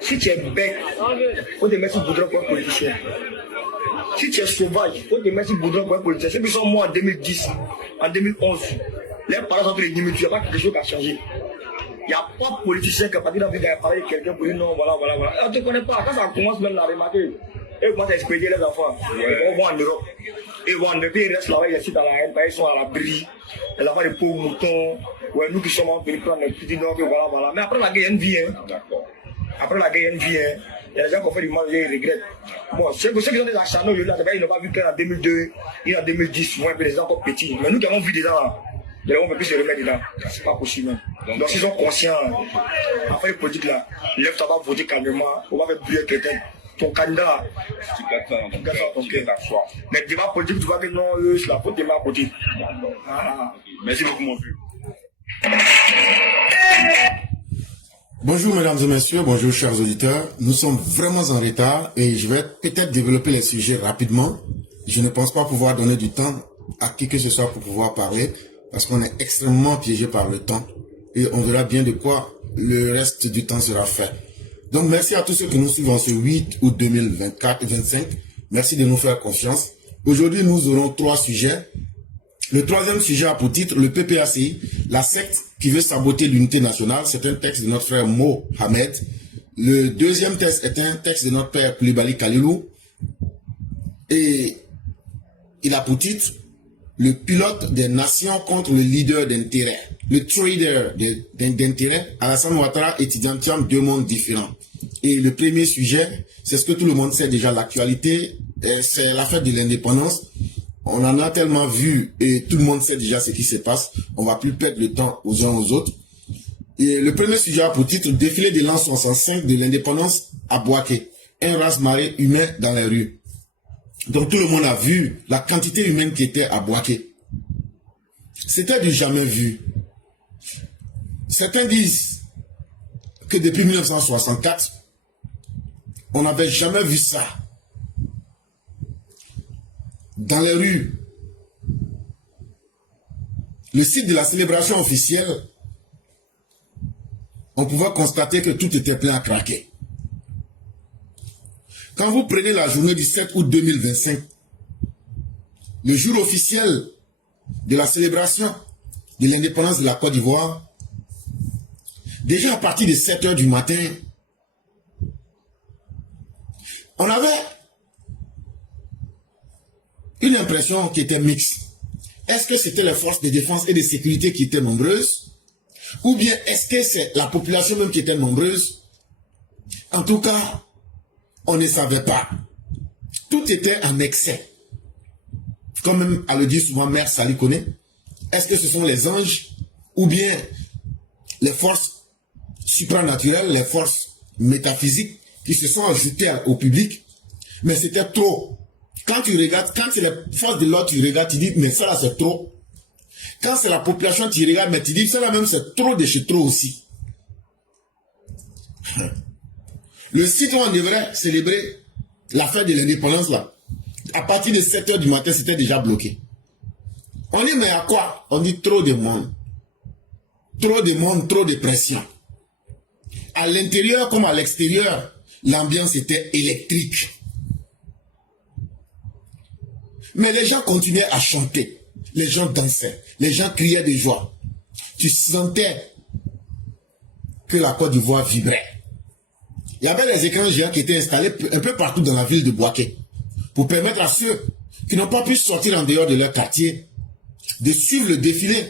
Si tu es bête, on te met sur Boudron pour un politicien. Si tu es sauvage, on te met sur Boudron pour un politicien. Ceux qui sont morts en 2010, en 2011, les parents sont les limites, il n'y a pas quelque chose qui a changé. Il n'y a pas de politicien qui a parti dans la vie d'aller parler de quelqu'un pour dire non, voilà. On ne te connaît pas. Quand ça commence même à remarquer, ils commencent à expédier les enfants. Ils vont en Europe. Ils vont en Europe, ils restent là-bas, ils dans la haine, ils sont à l'abri. Les enfants, des pauvres moutons. Ouais, nous qui sommes venus prendre les petits noms, voilà. Mais après la guerre, il y a une vie. Hein. D'accord. Après la guerre, il y a une vie. Hein. Il y a des gens qui ont fait du mal, ils regrettent. Bon, ceux qui ont des acharnés, ils n'ont pas vu qu'en 2002, et en 2010, moi, des gens encore petits. Mais nous qui avons vu des gens, on ne peut plus se remettre dedans. C'est pas possible. Donc, s'ils sont conscients, après les politiques là, lève-toi, va voter calmement, on va faire brûler quelqu'un. Ton candidat, tu gardes ton cœur. Mais le débat politique, tu vois que non, c'est la faute de ma côté. Merci beaucoup, mon vieux. Bonjour mesdames et messieurs, bonjour chers auditeurs. Nous sommes vraiment en retard et je vais peut-être développer les sujets rapidement. Je ne pense pas pouvoir donner du temps à qui que ce soit pour pouvoir parler parce qu'on est extrêmement piégé par le temps et on verra bien de quoi le reste du temps sera fait. Donc merci à tous ceux qui nous suivent en ce 8 août 2024 et 25. Merci de nous faire confiance. Aujourd'hui, nous aurons 3 sujets. Le troisième sujet a pour titre le PPACI, la secte qui veut saboter l'unité nationale. C'est un texte de notre frère Mohamed. Le deuxième texte est un texte de notre père Koulibaly Kalilou. Et il a pour titre le pilote des nations contre le leader d'intérêt. Le trader d'intérêt. Alassane Ouattara et Tidjane Thiam, 2 mondes différents. Et le premier sujet, c'est ce que tout le monde sait déjà, l'actualité, c'est la fête de l'indépendance. On en a tellement vu et tout le monde sait déjà ce qui se passe. On va plus perdre le temps aux uns aux autres. Et le premier sujet a pour titre le défilé de l'an 65 de l'indépendance à Bouaké. Un raz-marée humain dans les rues. Donc tout le monde a vu la quantité humaine qui était à Bouaké. C'était du jamais vu. Certains disent que depuis 1964, on n'avait jamais vu ça. Dans les rues, le site de la célébration officielle, on pouvait constater que tout était plein à craquer. Quand vous prenez la journée du 7 août 2025, le jour officiel de la célébration de l'indépendance de la Côte d'Ivoire, déjà à partir de 7 h du matin, on avait une impression qui était mixte. Est-ce que c'était les forces de défense et de sécurité qui étaient nombreuses? Ou bien est-ce que c'est la population même qui était nombreuse? En tout cas, on ne savait pas. Tout était en excès. Comme même a le dit souvent Mère Sali Kone, est-ce que ce sont les anges ou bien les forces supranaturelles, les forces métaphysiques qui se sont ajoutées au public? Mais c'était trop. Quand tu regardes, quand c'est la force de l'autre, tu regardes, tu dis, mais ça là c'est trop. Quand c'est la population, tu regardes, mais tu dis, ça là même c'est trop de chez trop aussi. Le site où on devrait célébrer la fête de l'indépendance là, à partir de 7 h du matin, c'était déjà bloqué. On dit, mais à quoi? On dit trop de monde. Trop de monde, trop de pression. À l'intérieur comme à l'extérieur, l'ambiance était électrique. Mais les gens continuaient à chanter. Les gens dansaient. Les gens criaient de joie. Tu sentais que la Côte d'Ivoire vibrait. Il y avait des écrans géants qui étaient installés un peu partout dans la ville de Bouaké pour permettre à ceux qui n'ont pas pu sortir en dehors de leur quartier de suivre le défilé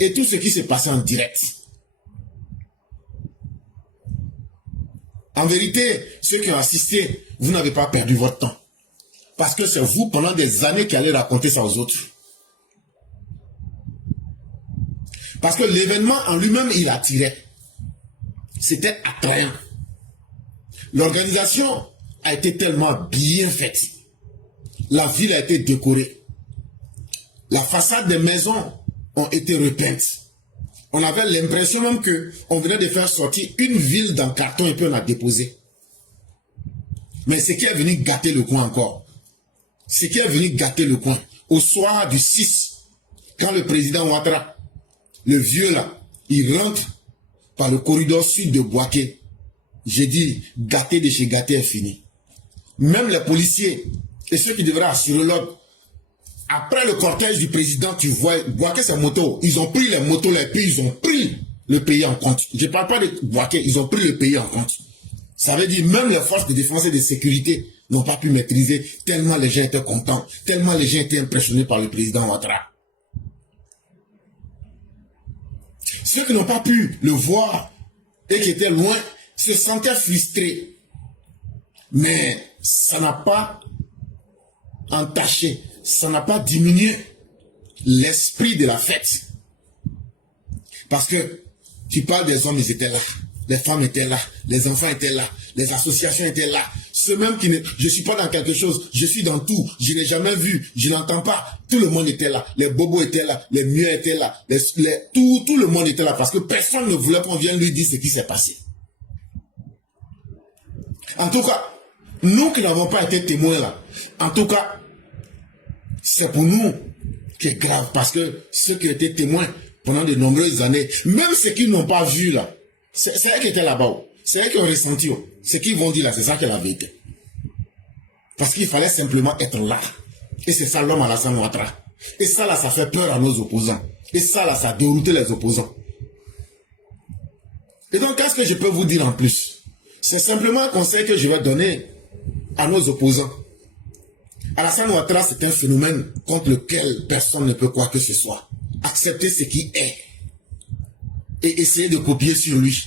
et tout ce qui s'est passé en direct. En vérité, ceux qui ont assisté, vous n'avez pas perdu votre temps. Parce que c'est vous, pendant des années, qui allez raconter ça aux autres. Parce que l'événement en lui-même, il attirait. C'était attrayant. L'organisation a été tellement bien faite. La ville a été décorée. La façade des maisons ont été repeintes. On avait l'impression même qu'on venait de faire sortir une ville dans carton et puis on a déposé. Mais ce qui est venu gâter le coin encore, ce qui est venu gâter le coin, au soir du 6, quand le président Ouattara, le vieux là, il rentre par le corridor sud de Bouaké, j'ai dit, gâté de chez gâté est fini. Même les policiers et ceux qui devraient assurer l'ordre, après le cortège du président, tu vois, Bouaké c'est moto, ils ont pris les motos, les pays, ils ont pris le pays en compte. Je ne parle pas de Bouaké, ils ont pris le pays en compte. Ça veut dire même les forces de défense et de sécurité n'ont pas pu maîtriser tellement les gens étaient contents, tellement les gens étaient impressionnés par le président Ouattara. Ceux qui n'ont pas pu le voir et qui étaient loin se sentaient frustrés. Mais ça n'a pas entaché, ça n'a pas diminué l'esprit de la fête. Parce que tu parles des hommes, ils étaient là. Les femmes étaient là, les enfants étaient là, les associations étaient là. Ceux même qui ne... Je ne suis pas dans quelque chose, je suis dans tout. Je n'ai jamais vu, je n'entends pas. Tout le monde était là. Les bobos étaient là, les mieux étaient là. Tout le monde était là parce que personne ne voulait qu'on vienne lui dire ce qui s'est passé. En tout cas, nous qui n'avons pas été témoins là, en tout cas, c'est pour nous qui est grave parce que ceux qui étaient témoins pendant de nombreuses années, même ceux qui n'ont pas vu là, c'est eux qui étaient là-bas. C'est eux qui ont ressenti. Ce qu'ils vont dire là, c'est ça qui est la vérité. Parce qu'il fallait simplement être là. Et c'est ça l'homme Alassane Ouattara. Et ça là, ça fait peur à nos opposants. Et ça là, ça a dérouté les opposants. Et donc, qu'est-ce que je peux vous dire en plus? C'est simplement un conseil que je vais donner à nos opposants. Alassane Ouattara, c'est un phénomène contre lequel personne ne peut quoi que ce soit. Accepter ce qui est. Et essayer de copier sur lui.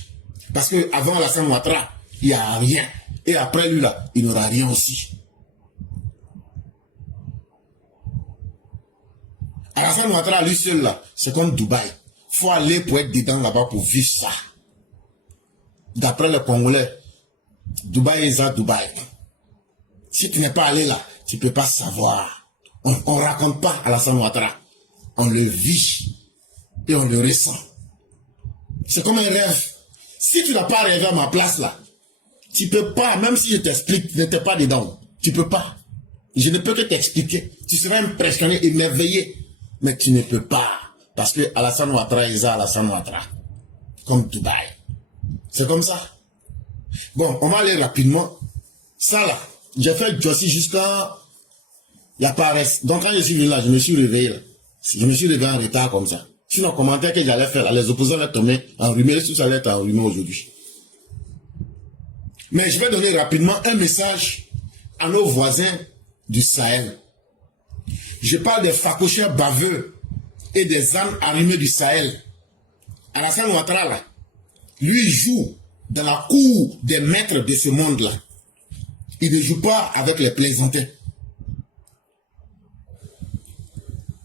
Parce que avant Alassane Ouattara, il n'y a rien. Et après lui là, il n'y aura rien aussi. Alassane Ouattara, lui seul là, c'est comme Dubaï. Il faut aller pour être dedans là-bas pour vivre ça. D'après les Congolais, Dubaï est à Dubaï. Si tu n'es pas allé là, tu ne peux pas savoir. On ne raconte pas Alassane Ouattara. On le vit et on le ressent. C'est comme un rêve. Si tu n'as pas rêvé à ma place là, tu ne peux pas, même si je t'explique, tu n'étais pas dedans. Tu ne peux pas. Je ne peux que t'expliquer. Tu seras impressionné, émerveillé. Mais tu ne peux pas. Parce que Alassane Ouattara est Alassane Ouattara. Comme Dubaï. C'est comme ça. Bon, on va aller rapidement. Ça là, j'ai fait Jossi jusqu'à la paresse. Donc quand je suis venu là, je me suis réveillé là. Je me suis réveillé en retard comme ça. Sinon, commentaire que j'allais faire, là, les opposants allaient tomber enrhumés, tout ça allait être enrhumé aujourd'hui. Mais je vais donner rapidement un message à nos voisins du Sahel. Je parle des facochères baveux et des âmes armées du Sahel. Alassane Ouattara, là, lui joue dans la cour des maîtres de ce monde-là. Il ne joue pas avec les plaisantins.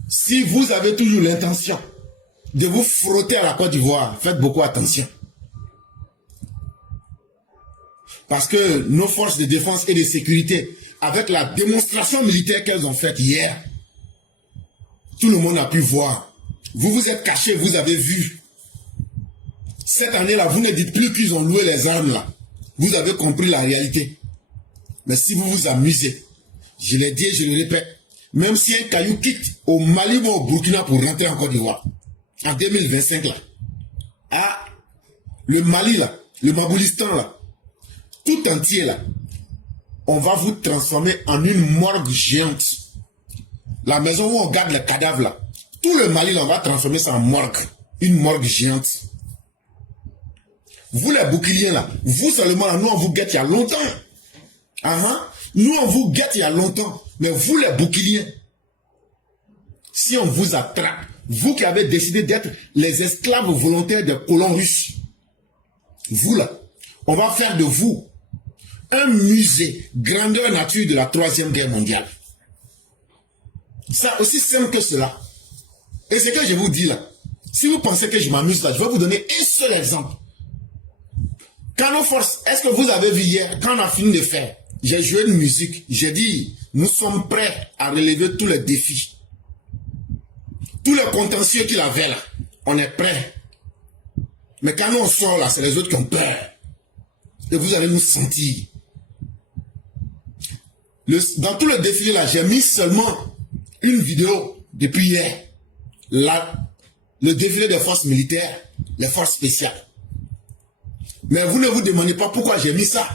Si vous avez toujours l'intention de vous frotter à la Côte d'Ivoire, faites beaucoup attention. Parce que nos forces de défense et de sécurité, avec la démonstration militaire qu'elles ont faite hier, tout le monde a pu voir. Vous vous êtes cachés, vous avez vu. Cette année-là, vous ne dites plus qu'ils ont loué les armes là. Vous avez compris la réalité. Mais si vous vous amusez, je l'ai dit et je le répète, même si un caillou quitte au Mali ou au Burkina pour rentrer en Côte d'Ivoire, en 2025 là, ah, le Mali là, le Maboulistan là, tout entier là, on va vous transformer en une morgue géante. La maison où on garde les cadavres là, tout le Mali là, on va transformer ça en morgue, une morgue géante. Vous les boucliers là, vous seulement là, nous on vous guette il y a longtemps. Nous on vous guette il y a longtemps, mais vous les boucliers, si on vous attrape, vous qui avez décidé d'être les esclaves volontaires des colons russes, vous là, on va faire de vous un musée grandeur nature de la 3e guerre mondiale. C'est aussi simple que cela. Et c'est que je vous dis là. Si vous pensez que je m'amuse là, je vais vous donner un seul exemple. Quand nos forces, est-ce que vous avez vu hier, quand on a fini de faire, j'ai joué une musique, j'ai dit, nous sommes prêts à relever tous les défis. Tous les contentieux qu'il avait là, on est prêts. Mais quand nous on sort là, c'est les autres qui ont peur. Et vous allez nous sentir. Dans tout le défilé là, j'ai mis seulement une vidéo depuis hier. Là, le défilé des forces militaires, les forces spéciales. Mais vous ne vous demandez pas pourquoi j'ai mis ça.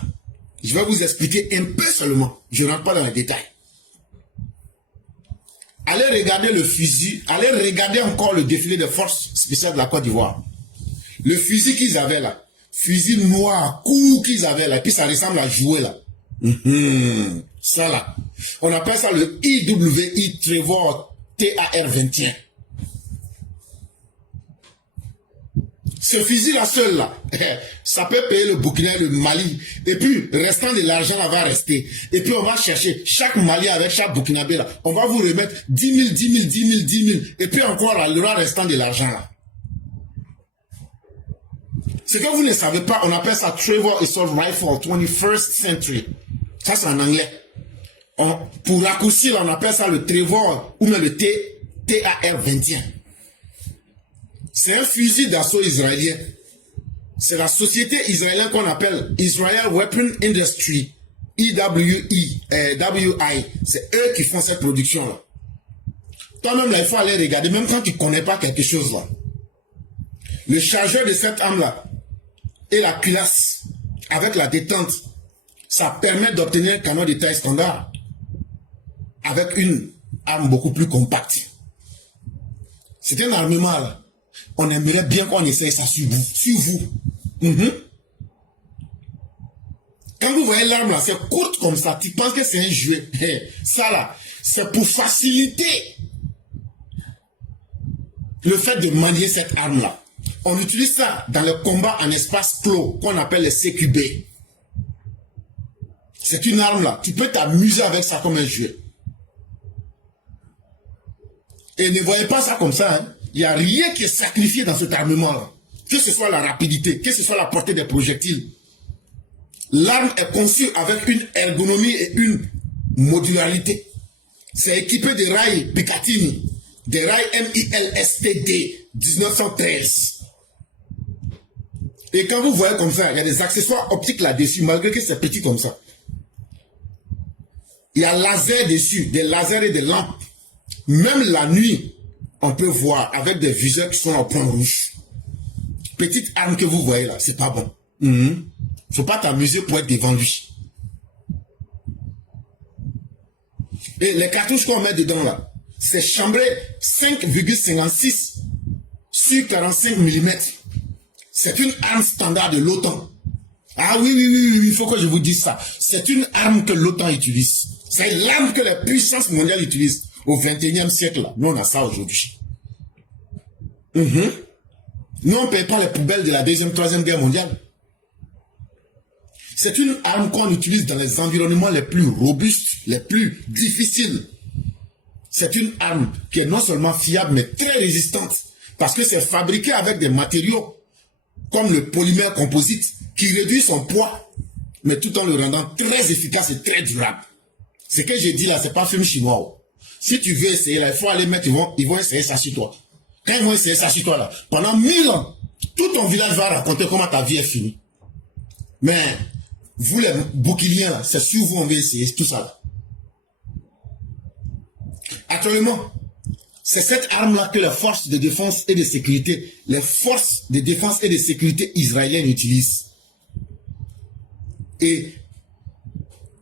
Je vais vous expliquer un peu seulement. Je ne rentre pas dans les détails. Allez regarder le fusil, allez regarder encore le défilé des forces spéciales de la Côte d'Ivoire. Le fusil qu'ils avaient là, fusil noir, court qu'ils avaient là, puis ça ressemble à jouer là. Ça là. On appelle ça le IWI Trevor TAR-21. Ce fusil là seul là, ça peut payer le Burkina et le Mali. Et puis, restant de l'argent là va rester. Et puis on va chercher chaque Mali avec chaque Burkinabé là. On va vous remettre 10 000, 10 000, 10 000, 10 000. Et puis encore là, le restant de l'argent là. Ce que vous ne savez pas, on appelle ça Trevor Assault Rifle 21st Century. Ça c'est en anglais. Pour raccourcir, on appelle ça le Trevor ou même le TAR-21. C'est un fusil d'assaut israélien. C'est la société israélienne qu'on appelle Israel Weapon Industry, IWI. C'est eux qui font cette production-là. Toi-même, là, il faut aller regarder, même quand tu ne connais pas quelque chose là. Le chargeur de cette arme-là et la culasse avec la détente, ça permet d'obtenir un canon de taille standard avec une arme beaucoup plus compacte. C'est un armement là. On aimerait bien qu'on essaye ça sur vous. Sur vous. Quand vous voyez l'arme là, c'est courte comme ça. Tu penses que c'est un jouet. Ça là, c'est pour faciliter le fait de manier cette arme là. On utilise ça dans le combat en espace clos qu'on appelle le CQB. C'est une arme là. Tu peux t'amuser avec ça comme un jouet. Et ne voyez pas ça comme ça. Hein. Il n'y a rien qui est sacrifié dans cet armement-là. Que ce soit la rapidité, que ce soit la portée des projectiles. L'arme est conçue avec une ergonomie et une modularité. C'est équipé de rails Picatinny, des rails MILSTD 1913. Et quand vous voyez comme ça, il y a des accessoires optiques là-dessus, malgré que c'est petit comme ça. Il y a laser dessus, des lasers et des lampes. Même la nuit, on peut voir avec des viseurs qui sont au point rouge. Petite arme que vous voyez là, c'est pas bon. Faut pas t'amuser pour être devant lui. Et les cartouches qu'on met dedans là, c'est chambré 5,56 sur 45 mm. C'est une arme standard de l'OTAN. Ah oui, il faut que je vous dise ça. C'est une arme que l'OTAN utilise. C'est l'arme que les puissances mondiales utilisent. Au 21e siècle, là. Nous, on a ça aujourd'hui. Nous, on ne paye pas les poubelles de la 2e, 3e guerre mondiale. C'est une arme qu'on utilise dans les environnements les plus robustes, les plus difficiles. C'est une arme qui est non seulement fiable, mais très résistante. Parce que c'est fabriqué avec des matériaux comme le polymère composite qui réduit son poids, mais tout en le rendant très efficace et très durable. Ce que j'ai dit là, c'est pas film chinois. Si tu veux essayer là, il faut aller mettre, ils vont essayer ça sur toi. Quand ils vont essayer ça sur toi là, pendant 1000 ans, tout ton village va raconter comment ta vie est finie. Mais, vous les bouquiliens là, c'est sur vous on va essayer tout ça là. Actuellement, c'est cette arme là que les forces de défense et de sécurité, les forces de défense et de sécurité israéliennes utilisent. Et,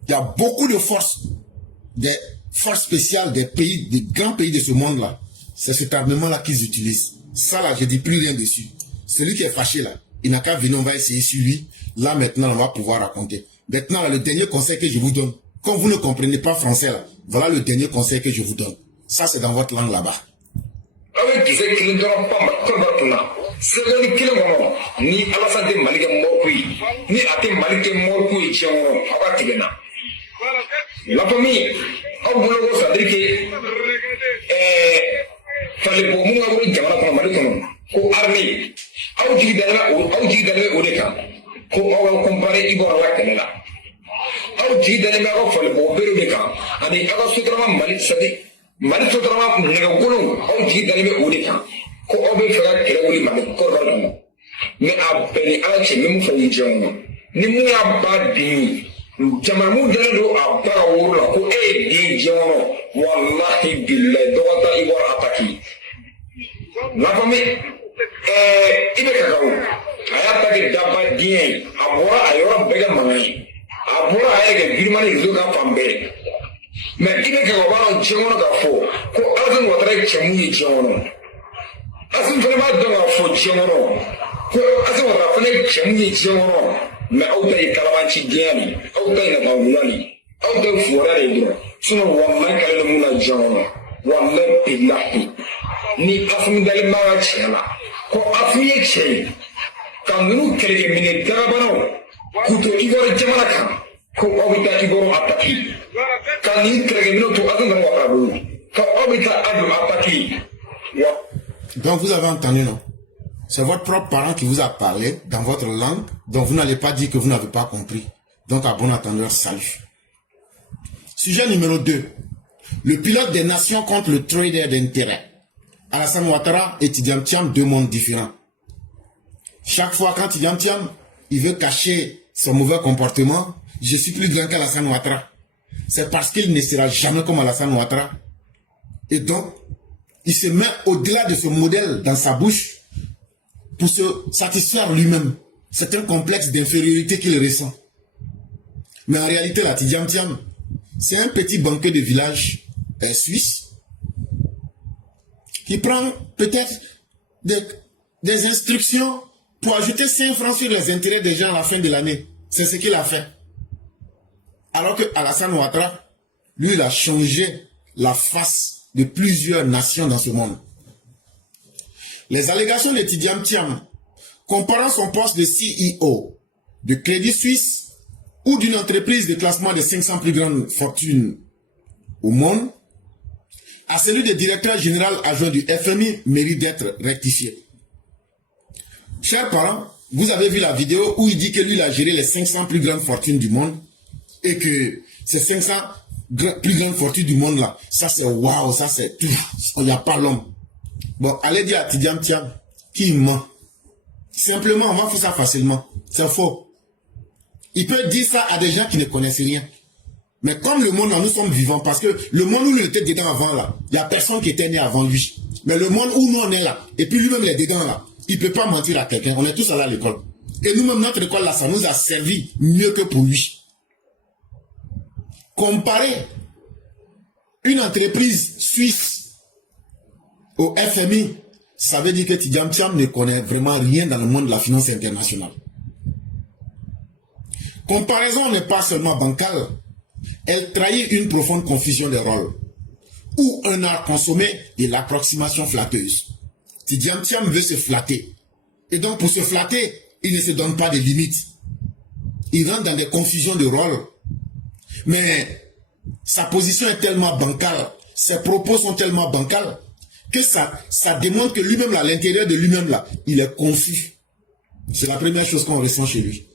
il y a beaucoup de forces, des forces spéciales des pays, des grands pays de ce monde-là. C'est cet armement-là qu'ils utilisent. Ça, là, je ne dis plus rien dessus. Celui qui est fâché, là, il n'a qu'à venir, on va essayer sur lui. Là, maintenant, on va pouvoir raconter. Maintenant, là, le dernier conseil que je vous donne, quand vous ne comprenez pas français, là, voilà le dernier conseil que je vous donne. Ça, c'est dans votre langue là-bas. Sɛbɛnni kelen kɔnɔ ni Alassane tɛ Mali kɛ mɔriku ye ni a tɛ Mali kɛ mɔriku ye tiɲɛ kɔnɔ aw ka tigɛ na la famille aw bolo ko c'est à dire que falibo mun ka bolo jamana kɔnɔ Mali kɔnɔ ko armée aw jigi dalen bɛ o de kan ko aw ka comparer Ivoire la kɛlɛ la aw jigi dalen bɛ aw ka falibo berew de kan ani aw ka sotarama Mali c'est-à-dire Mali sotarama nɛgɛkolon aw jigi dalen bɛ o de kan ko aw bɛ fɛ ka kɛlɛ wuli Mali kɔrɔba kɔnɔ mais a bɛɛ ni Ala cɛ min fɔ nin diɲɛ kɔnɔ ni mun y'a ba den jamana mun dalen don a ba ka woro la ko e ye den diɲɛ kɔnɔ walahi bilahi dɔ ka taa Ivoire attaquer la famille i bɛ Kakaw a y'a ta kɛ daba diɲɛ ye a bɔra a yɔrɔ bɛɛ kɛ mankan ye a bɔra a yɛrɛ kɛ girimani réseau kan fan bɛɛ mais i bɛ Kakaw b'a dɔn diɲɛ kɔnɔ k'a fɔ ko Alassane Ouattara ye cɛ mun ye diɲɛ kɔnɔ Assimi fana b'a dɔn k'a fɔ diɲɛ kɔnɔ ko Alassane Ouattara fana ye cɛ mun ye diɲɛ kɔnɔ mais aw ta ye kalabanci gɛnya de aw ta ye nataŋula de aw ta ye fugariya de dɔrɔn sinon wallahi kale mun na diɲɛ kɔnɔ wallahi billahi ni Assimi dalen b'a ka tiɲɛ la ko Assimi ye cɛ ye ka ninnu kɛlɛkɛminɛ dagabanaw k'u to Ivoire jamana kan ko aw bɛ taa Ivoire attaquer ka nin kɛlɛkɛminɛw to Alassane Ouattara bolo ka aw bɛ taa Ado attaquer. Donc vous avez entendu, non? C'est votre propre parent qui vous a parlé dans votre langue, donc vous n'allez pas dire que vous n'avez pas compris. Donc à bon entendeur, salut. Sujet numéro 2. Le pilote des nations contre le trader d'intérêt. Alassane Ouattara et Tidiane Thiam, deux mondes différents. Chaque fois quand Tidiane Thiam, il veut cacher son mauvais comportement, je suis plus grand qu'Alassane Ouattara. C'est parce qu'il ne sera jamais comme Alassane Ouattara. Et donc, il se met au-delà de ce modèle dans sa bouche pour se satisfaire lui-même. C'est un complexe d'infériorité qu'il ressent. Mais en réalité, la Tidiane Thiam, c'est un petit banquier de village suisse qui prend peut-être des instructions pour ajouter 5 francs sur les intérêts des gens à la fin de l'année. C'est ce qu'il a fait. Alors que Alassane Ouattara, lui, il a changé la face de plusieurs nations dans ce monde. Les allégations de Tidiane Thiam, comparant son poste de CEO de Crédit Suisse ou d'une entreprise de classement des 500 plus grandes fortunes au monde, à celui de directeur général adjoint du FMI, mérite d'être rectifié. Chers parents, vous avez vu la vidéo où il dit que lui, il a géré les 500 plus grandes fortunes du monde et que ces 500 plus grandes fortunes du monde là, ça c'est waouh, ça c'est tout, il n'y a pas l'homme. Bon, allez dire à Tidiane Thiam qui ment. Simplement, on va faire ça facilement. C'est faux. Il peut dire ça à des gens qui ne connaissent rien. Mais comme le monde, nous sommes vivants, parce que le monde où il était dedans avant là, il n'y a personne qui était né avant lui. Mais le monde où nous on est là, et puis lui-même il est dedans là, il ne peut pas mentir à quelqu'un. On est tous allés à l'école. Et nous-mêmes, notre école là, ça nous a servi mieux que pour lui. Comparer une entreprise suisse au FMI, ça veut dire que Tidiane Thiam ne connaît vraiment rien dans le monde de la finance internationale. Comparaison n'est pas seulement bancale, elle trahit une profonde confusion des rôles, ou un art consommé de l'approximation flatteuse. Tidiane Thiam veut se flatter, et donc pour se flatter, il ne se donne pas de limites. Il rentre dans des confusions de rôles, mais sa position est tellement bancale, ses propos sont tellement bancals, que ça démontre que lui-même, à l'intérieur de lui-même, là, il est confus. C'est la première chose qu'on ressent chez lui.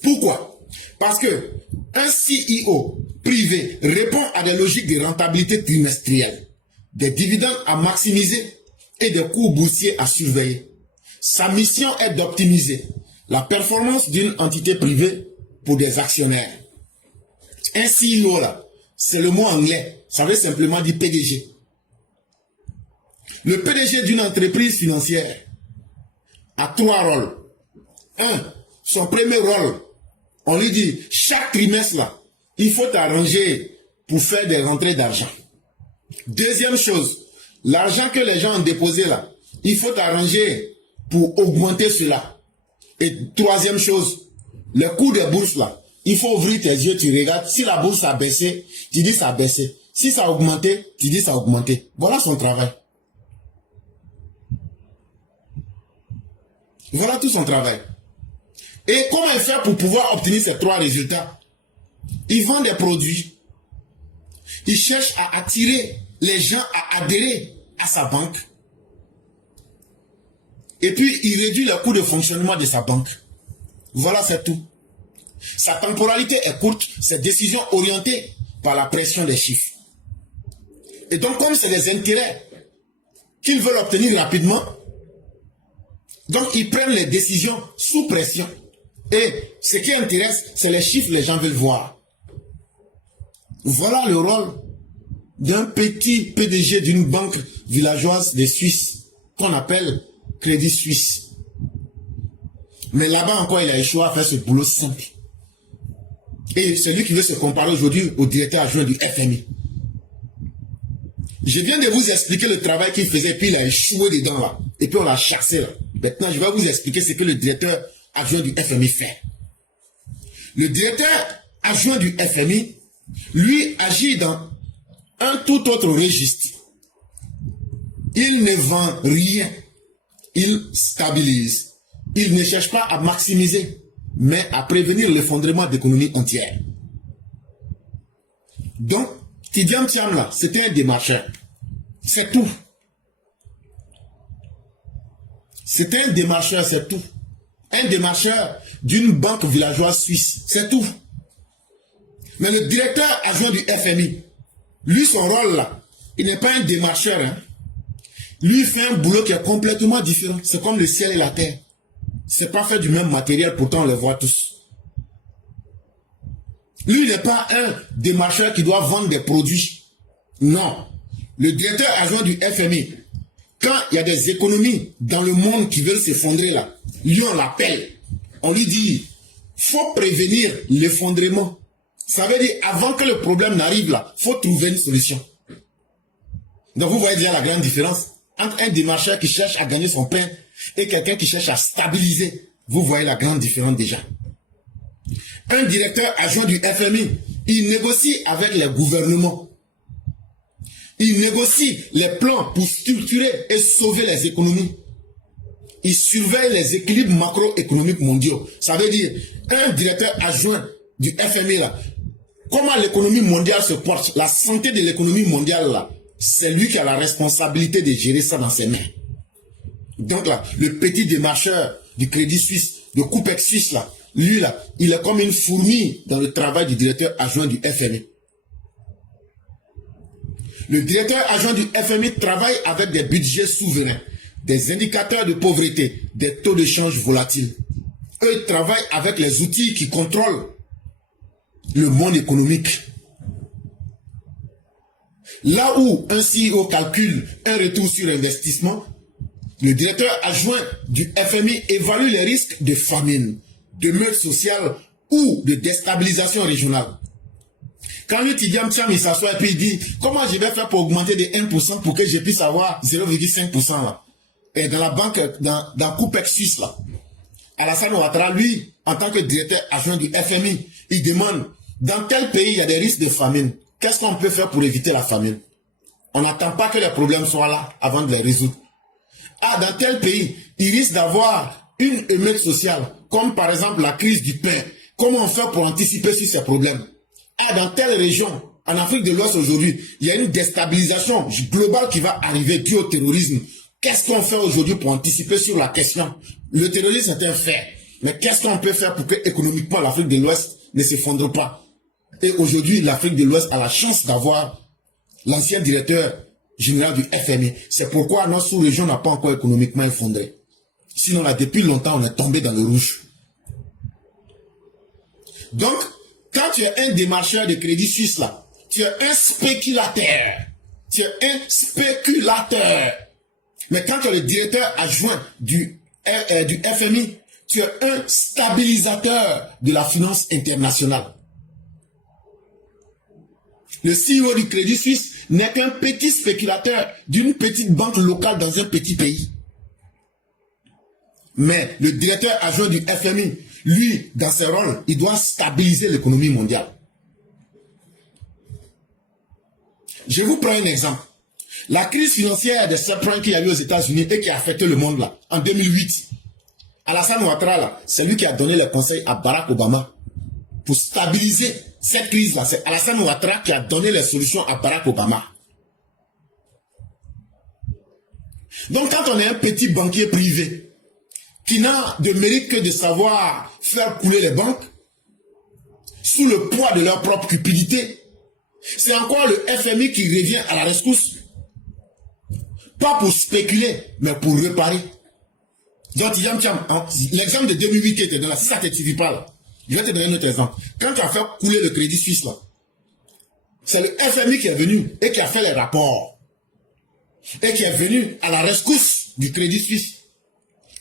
Pourquoi? Parce que un CEO privé répond à des logiques de rentabilité trimestrielle, des dividendes à maximiser et des cours boursiers à surveiller. Sa mission est d'optimiser la performance d'une entité privée pour des actionnaires. Un CEO, là, c'est le mot anglais, ça veut simplement dire PDG. Le PDG d'une entreprise financière a 3 rôles. 1. Son premier rôle, on lui dit, chaque trimestre, là, il faut t'arranger pour faire des rentrées d'argent. Deuxième chose, l'argent que les gens ont déposé là, il faut t'arranger pour augmenter cela. Et troisième chose, le cours des bourses là, il faut ouvrir tes yeux, tu regardes. Si la bourse a baissé, tu dis ça a baissé. Si ça a augmenté, tu dis ça a augmenté. Voilà son travail. Voilà tout son travail. Et comment il fait pour pouvoir obtenir ces 3 résultats? Il vend des produits. Il cherche à attirer les gens à adhérer à sa banque. Et puis, il réduit le coût de fonctionnement de sa banque. Voilà, c'est tout. Sa temporalité est courte, ses décisions orientées par la pression des chiffres. Et donc, comme c'est des intérêts qu'ils veulent obtenir rapidement, donc ils prennent les décisions sous pression. Et ce qui intéresse, c'est les chiffres que les gens veulent voir. Voilà le rôle d'un petit PDG d'une banque villageoise de Suisse, qu'on appelle Crédit Suisse. Mais là-bas encore, il a échoué à faire ce boulot simple. Et celui qui veut se comparer aujourd'hui au directeur adjoint du FMI. Je viens de vous expliquer le travail qu'il faisait, puis il a échoué dedans là. Et puis on l'a chassé là. Maintenant, je vais vous expliquer ce que le directeur adjoint du FMI fait. Le directeur adjoint du FMI, lui, agit dans un tout autre registre. Il ne vend rien. Il stabilise. Il ne cherche pas à maximiser, mais à prévenir l'effondrement d'économies entières. Donc, Tidiane Thiam là, c'était un démarcheur. C'est tout. C'était un démarcheur, c'est tout. Un démarcheur d'une banque villageoise suisse, c'est tout. Mais le directeur adjoint du FMI, lui, son rôle là, il n'est pas un démarcheur. Hein. Lui, il fait un boulot qui est complètement différent. C'est comme le ciel et la terre. C'est pas fait du même matériel, pourtant on les voit tous. Lui, il n'est pas un démarcheur qui doit vendre des produits. Non. Le directeur adjoint du FMI, quand il y a des économies dans le monde qui veulent s'effondrer là, lui on l'appelle. On lui dit, faut prévenir l'effondrement. Ça veut dire, avant que le problème n'arrive là, faut trouver une solution. Donc vous voyez déjà la grande différence entre un démarcheur qui cherche à gagner son pain et quelqu'un qui cherche à stabiliser. Vous voyez la grande différence déjà. Un directeur adjoint du FMI, il négocie avec les gouvernements. Il négocie les plans pour structurer et sauver les économies. Il surveille les équilibres macroéconomiques mondiaux. Ça veut dire, un directeur adjoint du FMI là, comment l'économie mondiale se porte, la santé de l'économie mondiale là, c'est lui qui a la responsabilité de gérer ça dans ses mains. Donc là, le petit démarcheur du Crédit Suisse, de Coupex Suisse là, lui là, il est comme une fourmi dans le travail du directeur adjoint du FMI. Le directeur adjoint du FMI travaille avec des budgets souverains, des indicateurs de pauvreté, des taux de change volatiles. Eux, ils travaillent avec les outils qui contrôlent le monde économique. Là où un CEO calcule un retour sur investissement, le directeur adjoint du FMI évalue les risques de famine, de meurtre social ou de déstabilisation régionale. Quand lui, Tidiane Thiam, il s'assoit et puis il dit, comment je vais faire pour augmenter de 1% pour que je puisse avoir 0,5% là. Et dans la banque, dans Coupex Suisse là, Alassane Ouattara, lui, en tant que directeur adjoint du FMI, il demande, dans quel pays il y a des risques de famine? Qu'est-ce qu'on peut faire pour éviter la famine? On n'attend pas que les problèmes soient là avant de les résoudre. Ah, dans tel pays, il risque d'avoir une émeute sociale, comme par exemple la crise du pain. Comment on fait pour anticiper sur ces problèmes? Ah, dans telle région, en Afrique de l'Ouest aujourd'hui, il y a une déstabilisation globale qui va arriver due au terrorisme. Qu'est-ce qu'on fait aujourd'hui pour anticiper sur la question? Le terrorisme est un fait. Mais qu'est-ce qu'on peut faire pour que économiquement l'Afrique de l'Ouest ne s'effondre pas? Et aujourd'hui, l'Afrique de l'Ouest a la chance d'avoir l'ancien directeur général du FMI. C'est pourquoi notre sous-région n'a pas encore économiquement effondré. Sinon, là, depuis longtemps, on est tombé dans le rouge. Donc, quand tu es un démarcheur de Crédit Suisse, là, tu es un spéculateur. Tu es un spéculateur. Mais quand tu es le directeur adjoint du FMI, tu es un stabilisateur de la finance internationale. Le CEO du Crédit Suisse n'est qu'un petit spéculateur d'une petite banque locale dans un petit pays. Mais le directeur adjoint du FMI, lui, dans ses rôles, il doit stabiliser l'économie mondiale. Je vous prends un exemple. La crise financière des subprimes qu'il y a eu aux États-Unis et qui a affecté le monde là, en 2008, Alassane Ouattara, là, c'est lui qui a donné le conseil à Barack Obama pour stabiliser cette crise-là. C'est Alassane Ouattara qui a donné les solutions à Barack Obama. Donc quand on est un petit banquier privé qui n'a de mérite que de savoir faire couler les banques sous le poids de leur propre cupidité, c'est encore le FMI qui revient à la rescousse. Pas pour spéculer, mais pour réparer. Donc, l'exemple de 2008 qui était dans là, si ça ne te suffit pas là, je vais te donner un autre exemple. Quand tu as fait couler le Crédit Suisse là, c'est le FMI qui est venu et qui a fait les rapports. Et qui est venu à la rescousse du Crédit Suisse.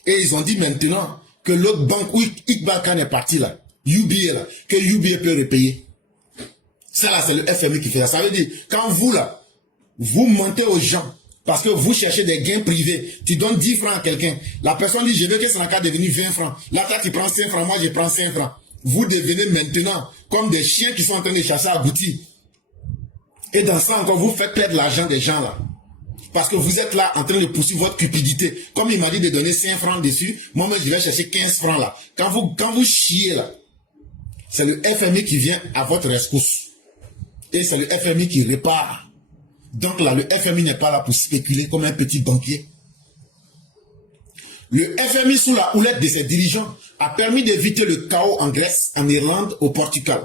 Et ils ont dit maintenant que l'autre banque où Iqbal Khan est parti là, UBA là, que UBA peut repayer. Ça là, c'est le FMI qui fait ça. Ça veut dire, quand vous là, vous mentez aux gens, parce que vous cherchez des gains privés, tu donnes 10 francs à quelqu'un, la personne dit, je veux que ça n'a qu'à devenir 20 francs. Là, toi, tu prends 5 francs, moi, je prends 5 francs. Vous devenez maintenant comme des chiens qui sont en train de chasser à aboutir. Et dans ça encore, vous faites perdre l'argent des gens là. Parce que vous êtes là en train de poursuivre votre cupidité. Comme il m'a dit de donner 5 francs dessus, moi-même, je vais chercher 15 francs là. Quand vous chiez là, c'est le FMI qui vient à votre rescousse. Et c'est le FMI qui répare. Donc là, le FMI n'est pas là pour spéculer comme un petit banquier. Le FMI, sous la houlette de ses dirigeants, a permis d'éviter le chaos en Grèce, en Irlande, au Portugal.